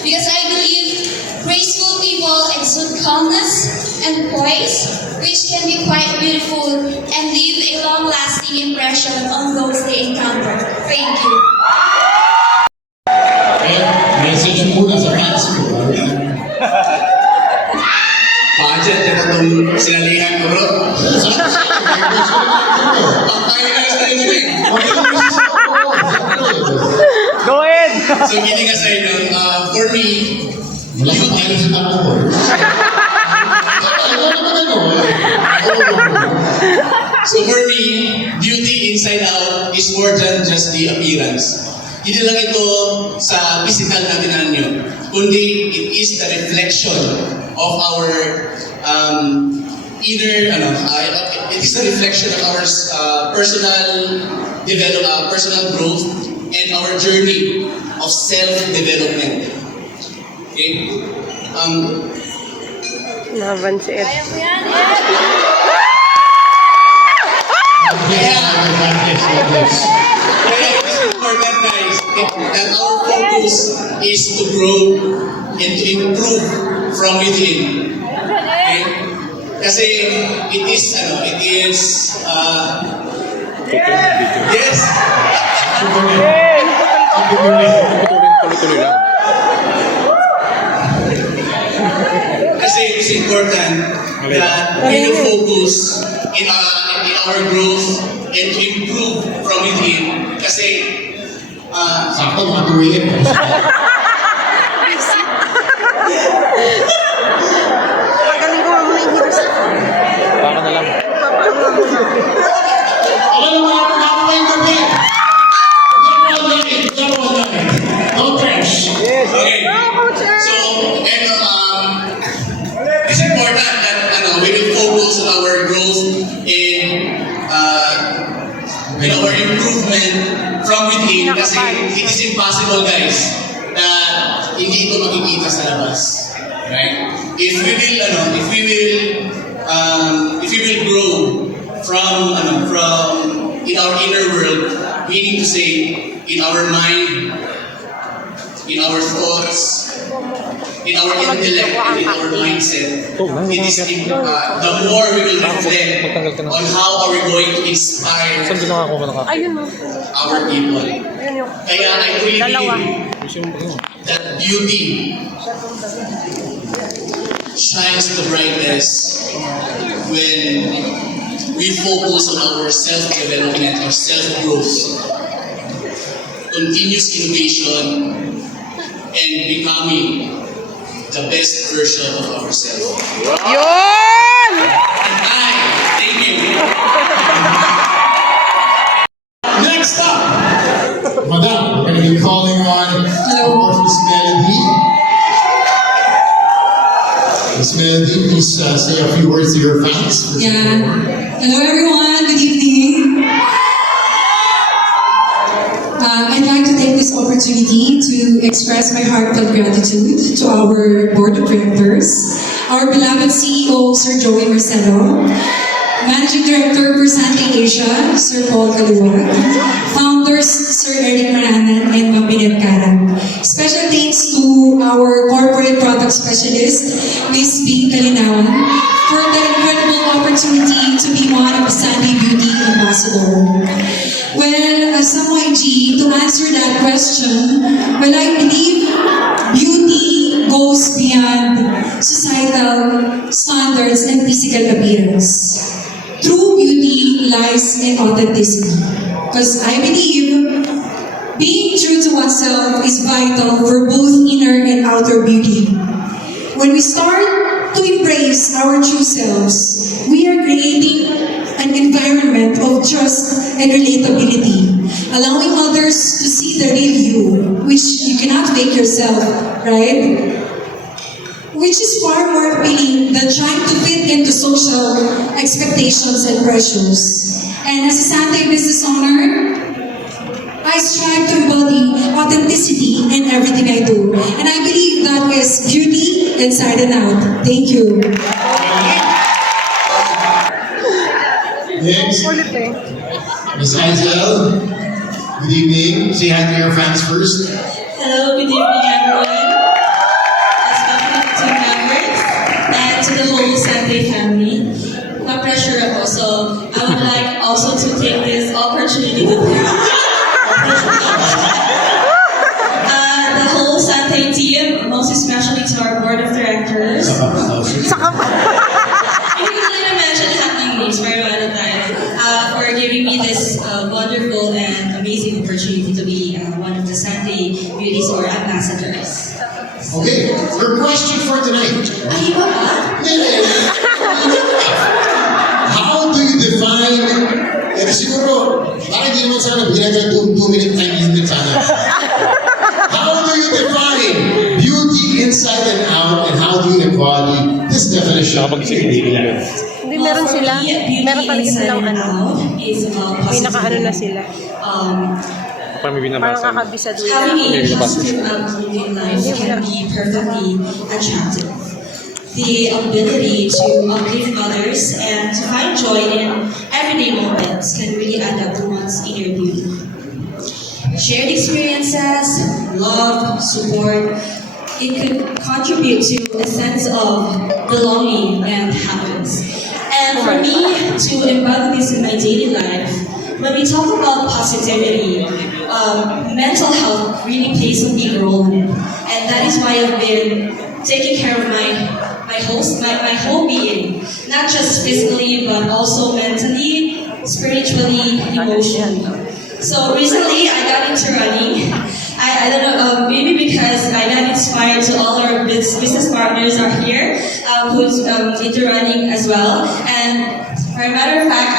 Because I believe graceful people exude calmness and poise, which can be quite beautiful and leave a long-lasting impression on those they encounter. Thank you. Message muna sa fans ko. Budget na itong sinalihan ko, bro. Pangkain ka sa training. Go ahead! So, kidding aside, for me, Wala sa tayo sa tako. So for me, beauty inside out is more than just the appearance. Hindi lang ito sa physical na tinanyo, kundi it is the reflection of our it is the reflection of our personal growth and our journey of self-development. Okay? Laban si Ed. Kaya it is important, guys, that our focus is to grow and to improve from within. Okay? Kasi it is, yes. Kasi it is important that we will focus in our growth and to improve from within. Kasi, sakto mga tuwin. Magaling ko muna yung hiras. Baka na lang. Alam mo mga pagkakawin gabi. No trash. okay. So, it's important that we will focus on our growth in our improvement from within. Kasi it is impossible, guys, na hindi ito makikita sa labas. Right? If we will grow from in our inner world, meaning to say in our mind, in our thoughts, in our intellect, and in our mindset, it is the more we will reflect on how are we going to inspire our people. Kaya I truly believe that beauty shines the brightest when we focus on our self-development or self-growth, continuous innovation, and becoming the best version of ourselves. Yun! And thank you. Next up, Madam, we're going to be calling on, of course, Miss Melody. Miss Melody, please say a few words to your fans. Yeah. Hello everyone, good evening. I'd like to take this opportunity to express my heartfelt gratitude to our board of directors, our beloved CEO, Sir Joey Marcelo, Managing Director, Presenting Asia, Sir Paul Kaluwag, Founders, Sir Eric Maranan and Ma'am Binet Karan. Special thanks to our Corporate Product Specialist, Ms. B. Kalinawan, for the incredible opportunity to be one of the Sandy Beauty Ambassador. Well, as a YG, to answer that question, well, I believe beauty goes beyond societal standards and physical appearance. True beauty lies in authenticity. Because I believe being true to oneself is vital for both inner and outer beauty. When we start to embrace our true selves, we are creating an environment of trust and relatability, allowing others to see the real you, which you cannot fake yourself, right? Which is far more appealing than trying to fit into social expectations and pressures. And as a Sunday business owner, I strive to embody authenticity in everything I do. And I believe that is beauty inside and out. Thank you. Next, Miss Aizel, good evening. Say hi to your fans first. Hello, good evening everyone. Especially to members and to the whole Sunday family. Na-pressure ako, so I would like also to take this opportunity to thank the whole Sunday team, most especially to our board of directors. You can really imagine having names for a lot of time for giving me this wonderful and amazing opportunity to be one of the Sunday beauties or ambassadors. Okay, your question for tonight. How do you define, siguro, parang hindi naman sana binagal 2-minute time limit sana. How do you define beauty inside and out, and how do you embody this definition in your daily life? Hindi, meron sila. Meron talaga silang may naka-ano na sila. Parang may binabasa. Parang kakabisado na. Having a positive outlook in life can be perfectly attractive. The ability to uplift others and to find joy in everyday moments can really add up to one's inner beauty. Shared experiences, love, support, it could contribute to a sense of belonging and happiness. And for me to embody this in my daily life, when we talk about positivity, mental health really plays a big role in it. And that is why I've been taking care of my whole being, not just physically, but also mentally, spiritually, emotionally. So recently, I got into running. I don't know, maybe because I got inspired to all our business partners are here, who's into running as well. And for a matter of fact,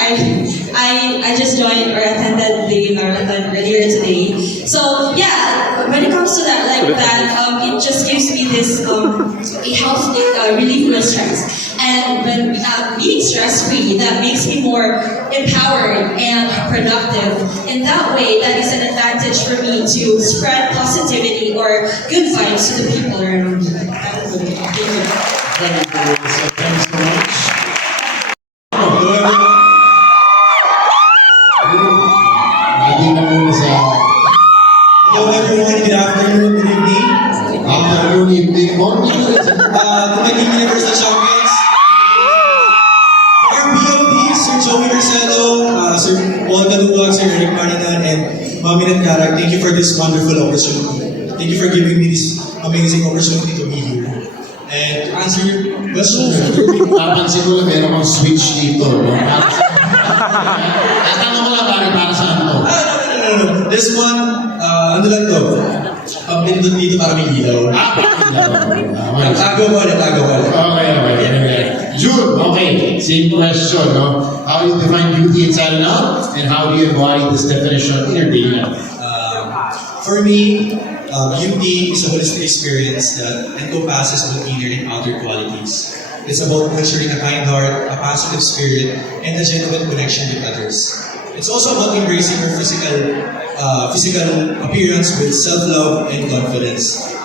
I just joined or attended the marathon earlier today. So yeah, when it comes to that, it just gives me this a healthy relief from stress. And when being stress-free, that makes me more empowered and productive. In that way, that is an advantage for me to spread positivity or good vibes to the people around me. Thanks so much. Hello everyone, good afternoon, good evening. Afternoon, evening, morning. To my Team Universal Champions, our BOD, Sir Joey Marcelo, Sir Paul Caluwag, Sir Eric Marinan, and Mami Nangarag, thank you for this wonderful opportunity. Thank you for giving me this amazing opportunity to be here. And to answer your question, Napansin ko lang meron kang switch dito. No? Tanong mo lang para saan to? No. This one, ano lang to? Pindot dito para may ilaw. Tago ko ulit. Okay. June, okay. Same question, no? How do you define beauty inside and out? And how do you embody this definition in your daily life? For me, beauty is a holistic experience that encompasses both inner and outer qualities. It's about nurturing a kind heart, a positive spirit, and a genuine connection with others. It's also about embracing your physical appearance with self-love and confidence.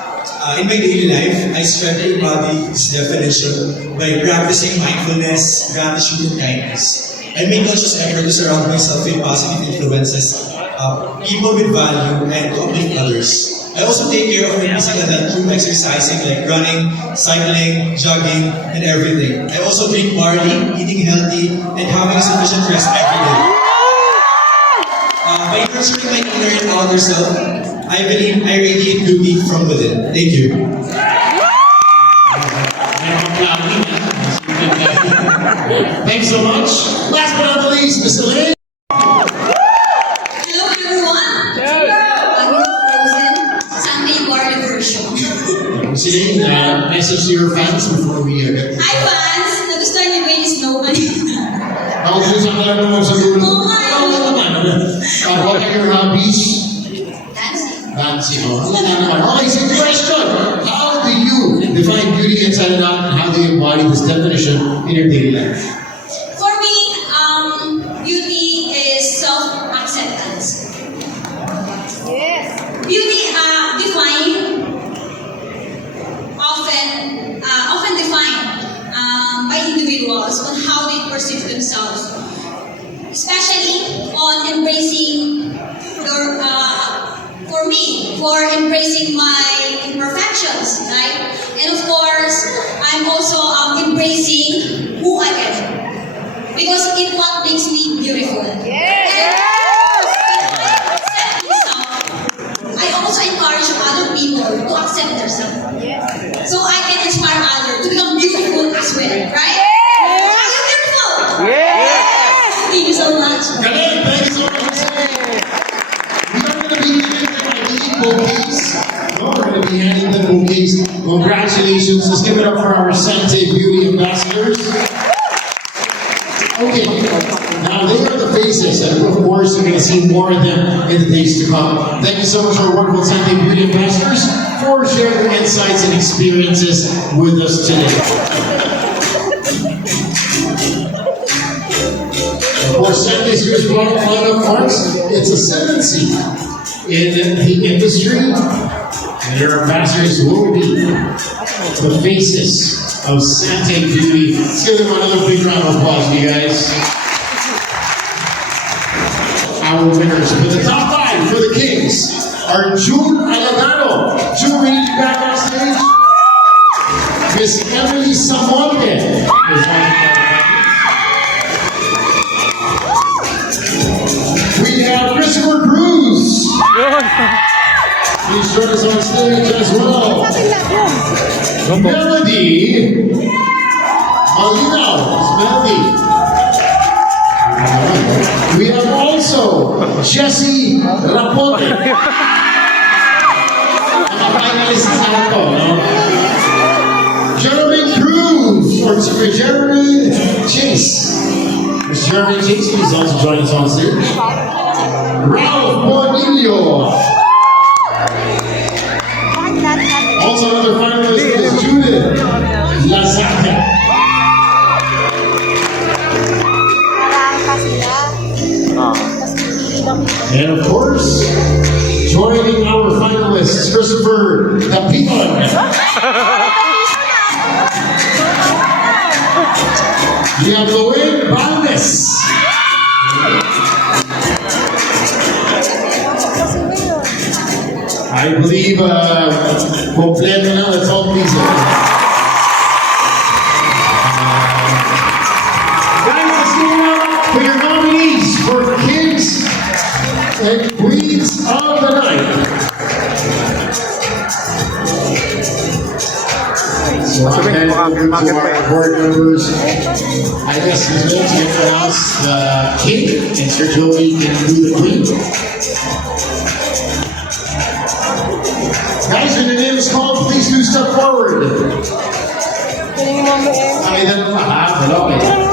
In my daily life, I strive to embody this definition by practicing mindfulness, gratitude, and kindness. I make conscious effort to surround myself with positive influences, people with value, and to uplift others. I also take care of my physical health through exercising like running, cycling, jogging, and everything. I also drink barley, eating healthy, and having sufficient rest every day. By nurturing my inner and outer self, I believe I radiate beauty from within. Thank you. Thanks so much. Last but not the least, Miss Elaine. Hello everyone! I'm Frozen, Sunday Party version. Miss Elaine, message to your fans before we get to Hi fans! Nagustuhan niyo ba yung snowman? Nakaubusan ka lang naman sa dulo. Oo nga eh. What are your hobbies? Dancing. Dancing. Okay, same question. How do you define beauty inside and out, and how do you embody this definition in your daily life? For me, beauty is self-acceptance. Yes. Beauty, defined often individuals on how they perceive themselves, especially on embracing your, for me, for embracing my imperfections, right? And of course, I'm also embracing who I am, because it's what makes me beautiful. I also encourage other people to accept themselves. So I can inspire others to become beautiful as well, right? Are you beautiful? Yes! Thank you so much. Thank you so much. We're going to be handing bouquets. We're going to be handing them bouquets. Congratulations. Let's give it up for our Sante Beauty ambassadors. Okay, now they are the faces, and of course you're going to see more of them in the days to come. Thank you so much to our wonderful Sante Beauty ambassadors for sharing their insights and experiences with us today. Of course, Sante's year's product lineup marks its ascendancy in the industry, and their ambassadors will be the faces of Sante Beauty. Let's give them another big round of applause, you guys. Our winners for the top 5 for the Kings are June Alagano. June, we need you back on stage. Miss Emily Samonte is on. We have Christopher Cruz. Please join us on stage as well. Melody Malinaw. Melody. We have also Jessie Rapote. Jeremy Cruz, or sorry, Jeremy Chase. Mr. Jeremy Chase, please also join us on stage. Ralph Bonillo. Also another finalist is Judith Lazaka. And of course, joining our finalists, Christopher Tapilon. We have Lloyd Balmes. I believe completo na. Let's all please. Guys, let's give it up for your nominees for Kings and Queens of the Night. So I'm to our board members. I guess it's going to announce the king, and Sir Joey can do the queen. Guys, when the name is called, please do step forward. Ay, dalawa pa ha? Dalawa kayo.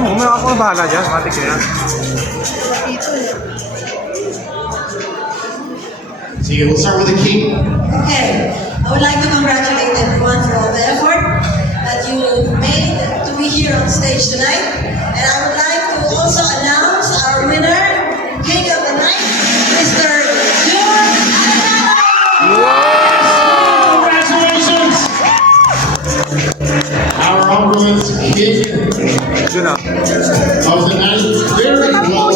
Mamaya ako bahala dyan, matik yan. Sige, we'll start with the king. Okay, I would like to congratulate everyone for all the effort that you made to be here on stage tonight. And I would like to also announce our winner, King of the Night, Mr. June Wow! Congratulations! Our Honorable King of the Night, very well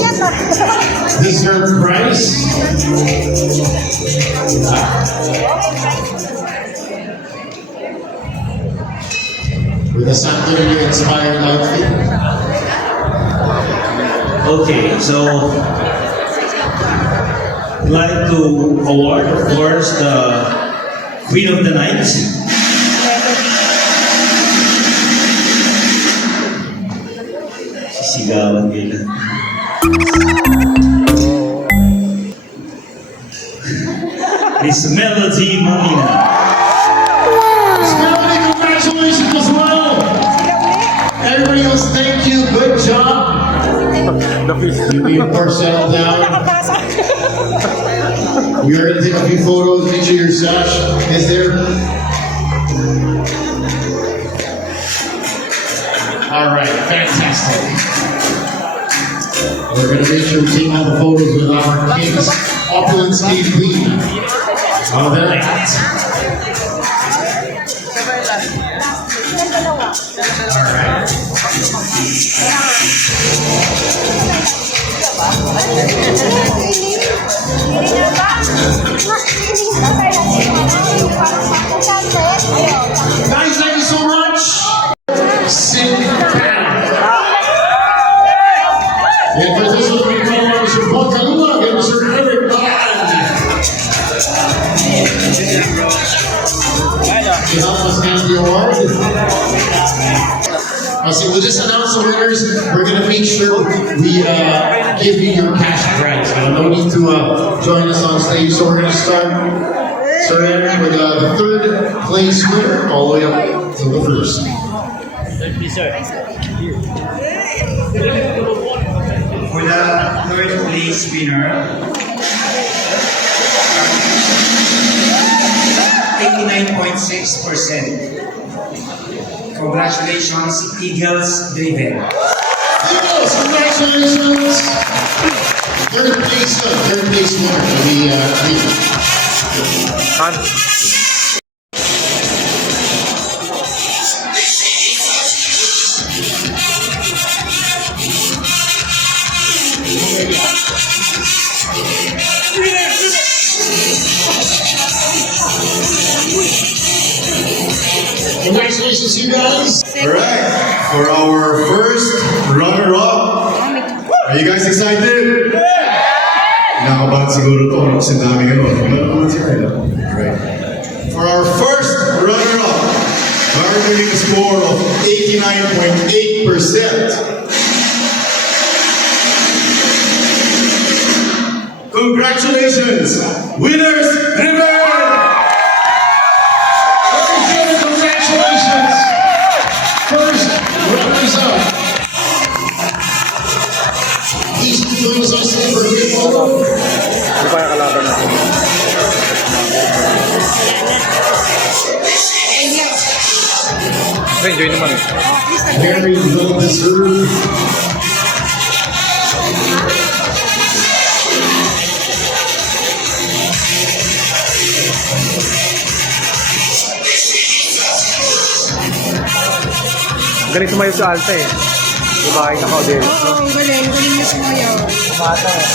deserved prize. With a Santeria inspired outfit. Okay, so I'd like to award, of course, the Queen of the Night. Sisigawan nila. Miss Melody Malina. Miss Melody, congratulations as well. Everybody else, thank you. Good job. You of course settle down. We're going to take a few photos. Make sure your sash is there. All right, fantastic. We're going to make sure we take all the photos with our King's opulence King Queen of the Night. Guys, thank you so much. Sick Banner. And for this one, we call on Mr. Paul Kaluma and Mr. Eric Bond. To help us hand the award. So we'll just announce the winners. We're going to make sure we give you your cash prize. No need to join us on stage. So we're going to start. Starting with the third place winner, all the way up to the first. For the third place winner, 89.6%. Congratulations, Eagles Driven. Eagles, congratulations! Third place winner for the Congratulations, you guys! Alright, for our first runner-up, are you guys excited? Nakabahan siguro to kasi daming ano. Alright. For our first runner-up, garnering a score of 89.8%. Congratulations, winners River! Congratulations! First runners up. Please join us on stage for a big photo. Ano pa yung kalaban natin? Enjoy naman eh. Very well deserved. Galing sumayo sa Alta eh. Dibahin ako din. Oo, galing niya sumayaw. Bata eh.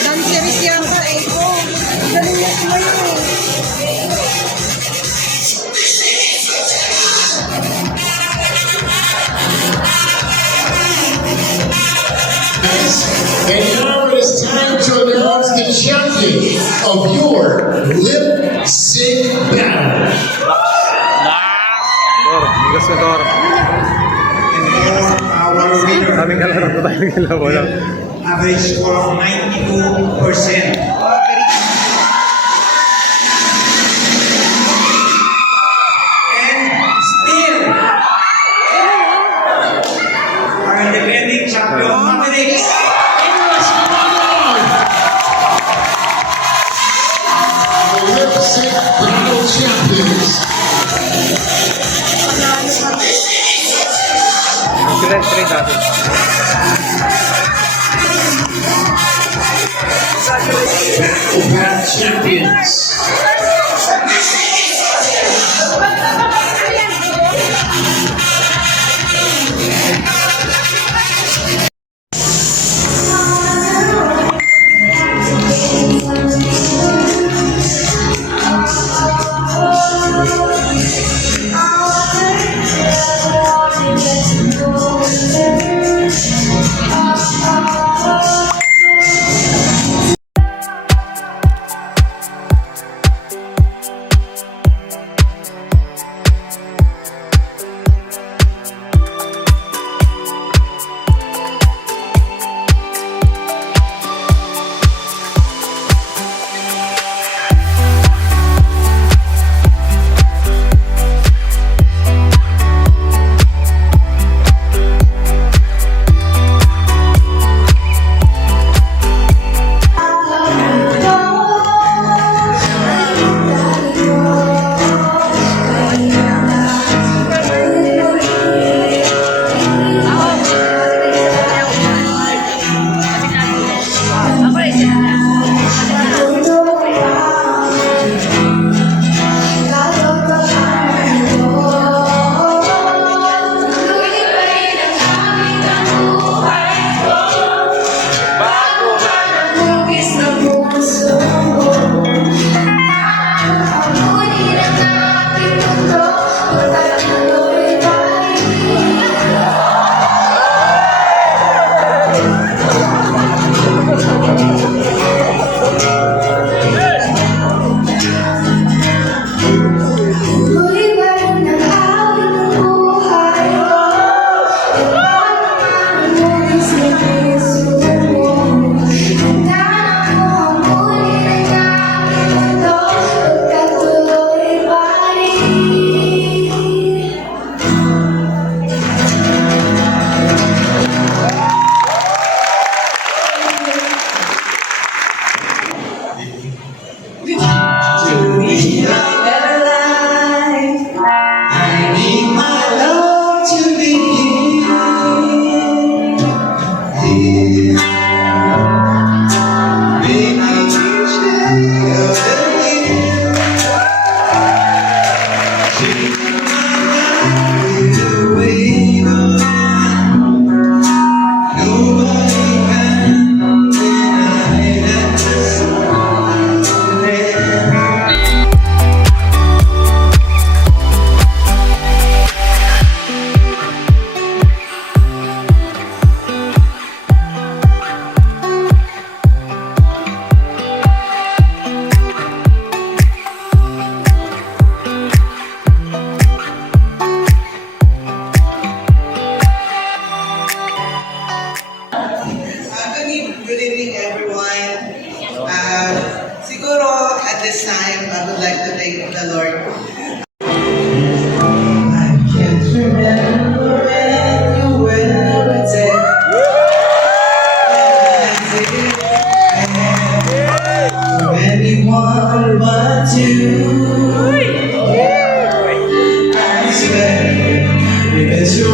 Danceris yata eh. Oo, galing niya sumayaw eh. And now it is time to announce the champion of your lip sync battle. Bigas na Tor. Our winner, Daming kalaro po tayo ng kalaban lang. average score of 92%. And still, our defending champion, Mavericks. The lip sync battle champions. Straight natin. Battle Bat champions.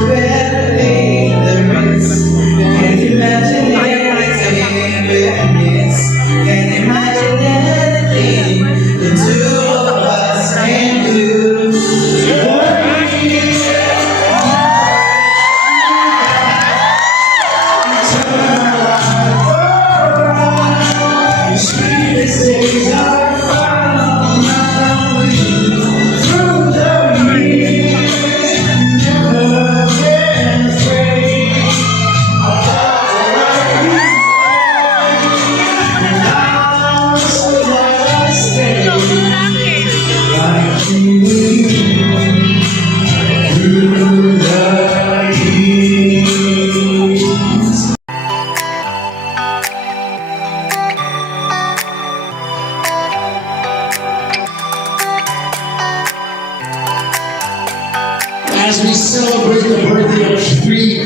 everything there is. Can't imagine anything with this. Can't imagine anything the two of us can do. Sweetest days are found through the years. Never been afraid of now, so I stay like you through the years. As we celebrate the birthday of three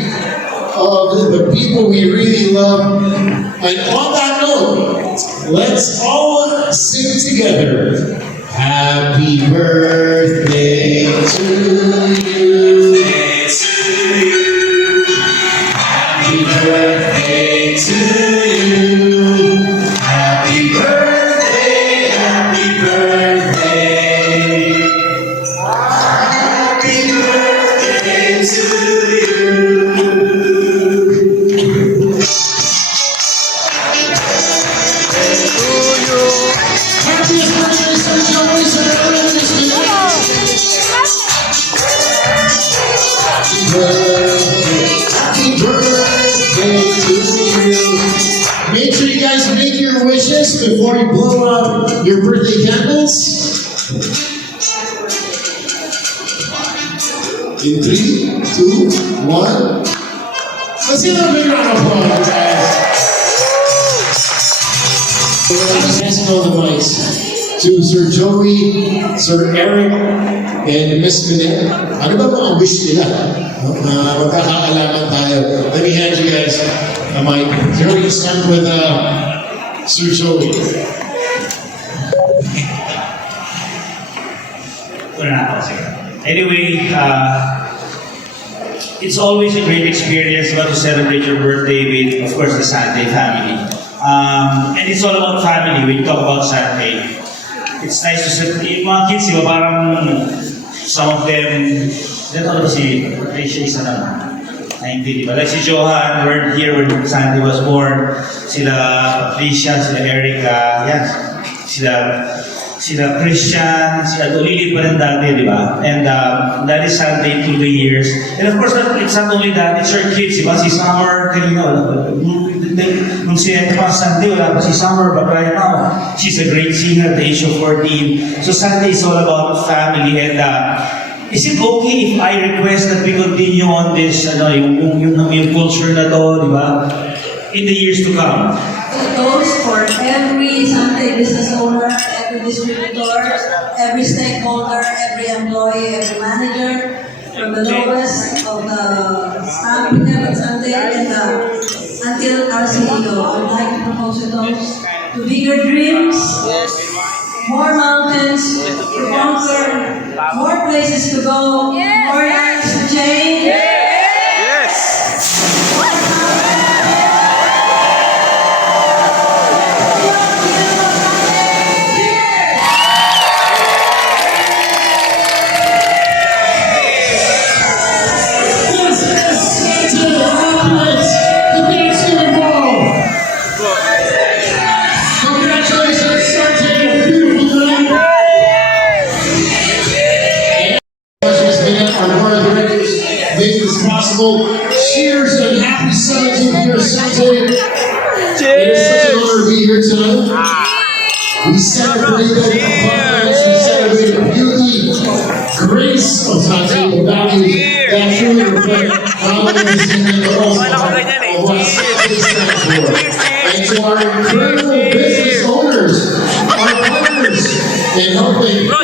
of the people we really love. And on that note, let's all sing together. Happy birthday to you. Happy birthday to you. Happy birthday, happy birthday. Happy birthday to you. Happiest birthday, Sir Joey, Sir Aaron, Mr. Happy birthday to you. Make sure you guys make your wishes before you blow out your birthday candles. In 3, 2, 1. Let's give them a big round of applause, guys. I'm passing on the mics to Sir Joey, Sir Eric, and Miss Minette. Ano ba mga wish nila? Magkakaalaman tayo. Let me hand you guys a mic. Here we start with Sir Joey. Anyway, it's always a great experience to celebrate your birthday with, of course, the Sunday family. And it's all about family when you talk about Sunday. It's nice to see yung mga kids, diba, parang some of them, dito na si Aisha isa na 90, diba? Like si Johan, we're here when Sunday was born, sila Patricia, sila Erica, yan, sila Christian, sila Dolili pa rin dati, di ba? And that is Sunday through the years. And of course, it's not only that, it's your kids, di ba? Si Summer, kanina, nung siya pa Sunday, wala pa si Summer, but right now, she's a great singer at the age of 14. So Sunday is all about family. And is it okay if I request that we continue on this, yung culture na to, di ba? In the years to come? Those for every Sunday business owner, every distributor, every stakeholder, every employee, every manager, from the lowest of the staff we have on Sunday and until our CEO. I would like to propose to those to bigger dreams, more mountains to conquer, more places to go, more lives to change. Cheers and happy 17th year Sunday. It is such an honor to be here tonight. We celebrated abundance, we celebrated beauty, grace of Sunday, the values that truly reflect godliness and the also of what Sunday stands for. And to our incredible business owners, our partners in helping the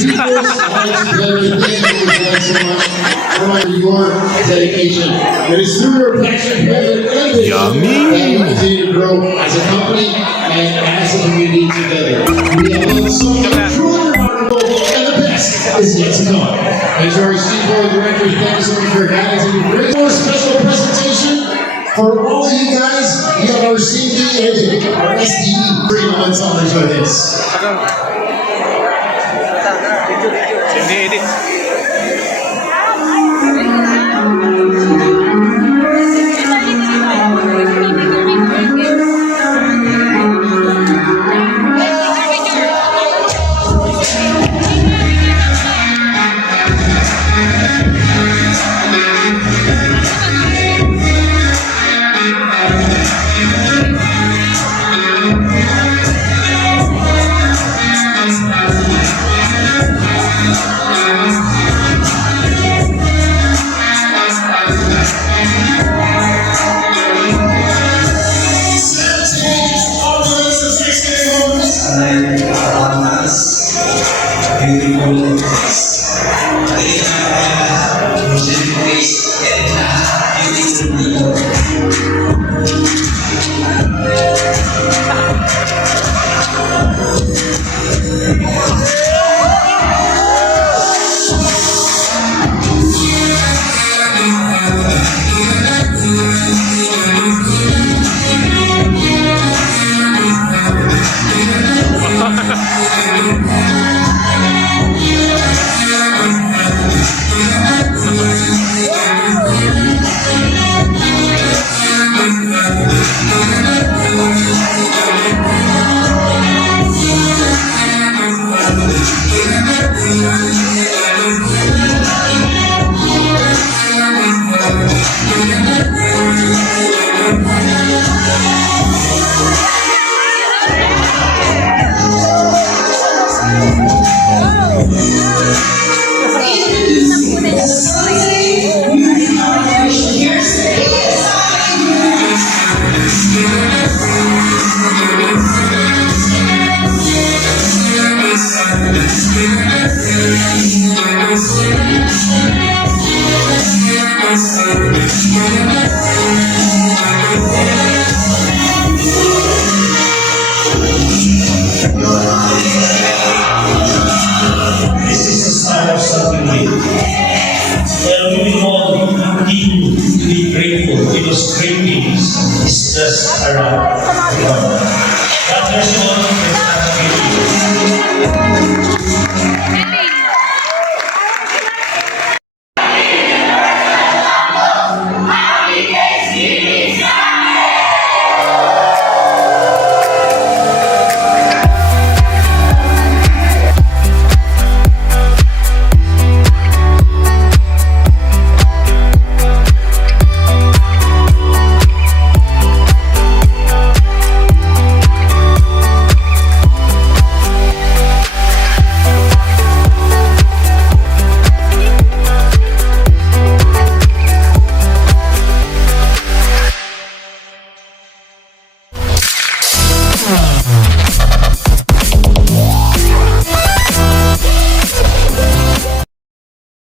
people's lives better. Thank you guys so much for your dedication. It is through your passion, commitment, and vision that we continue to grow as a company and as a community together. We have done something truly remarkable and the best is yet to come. As our esteemed board of directors, thank you so much for your guidance and your great more special presentation for all of you guys. We have our CD edit, our SDE. Pretty moments on enjoy this. Hindi edit. This is the sign of something great. And we all need to be grateful because great things is just around the corner. God bless you all. Bye.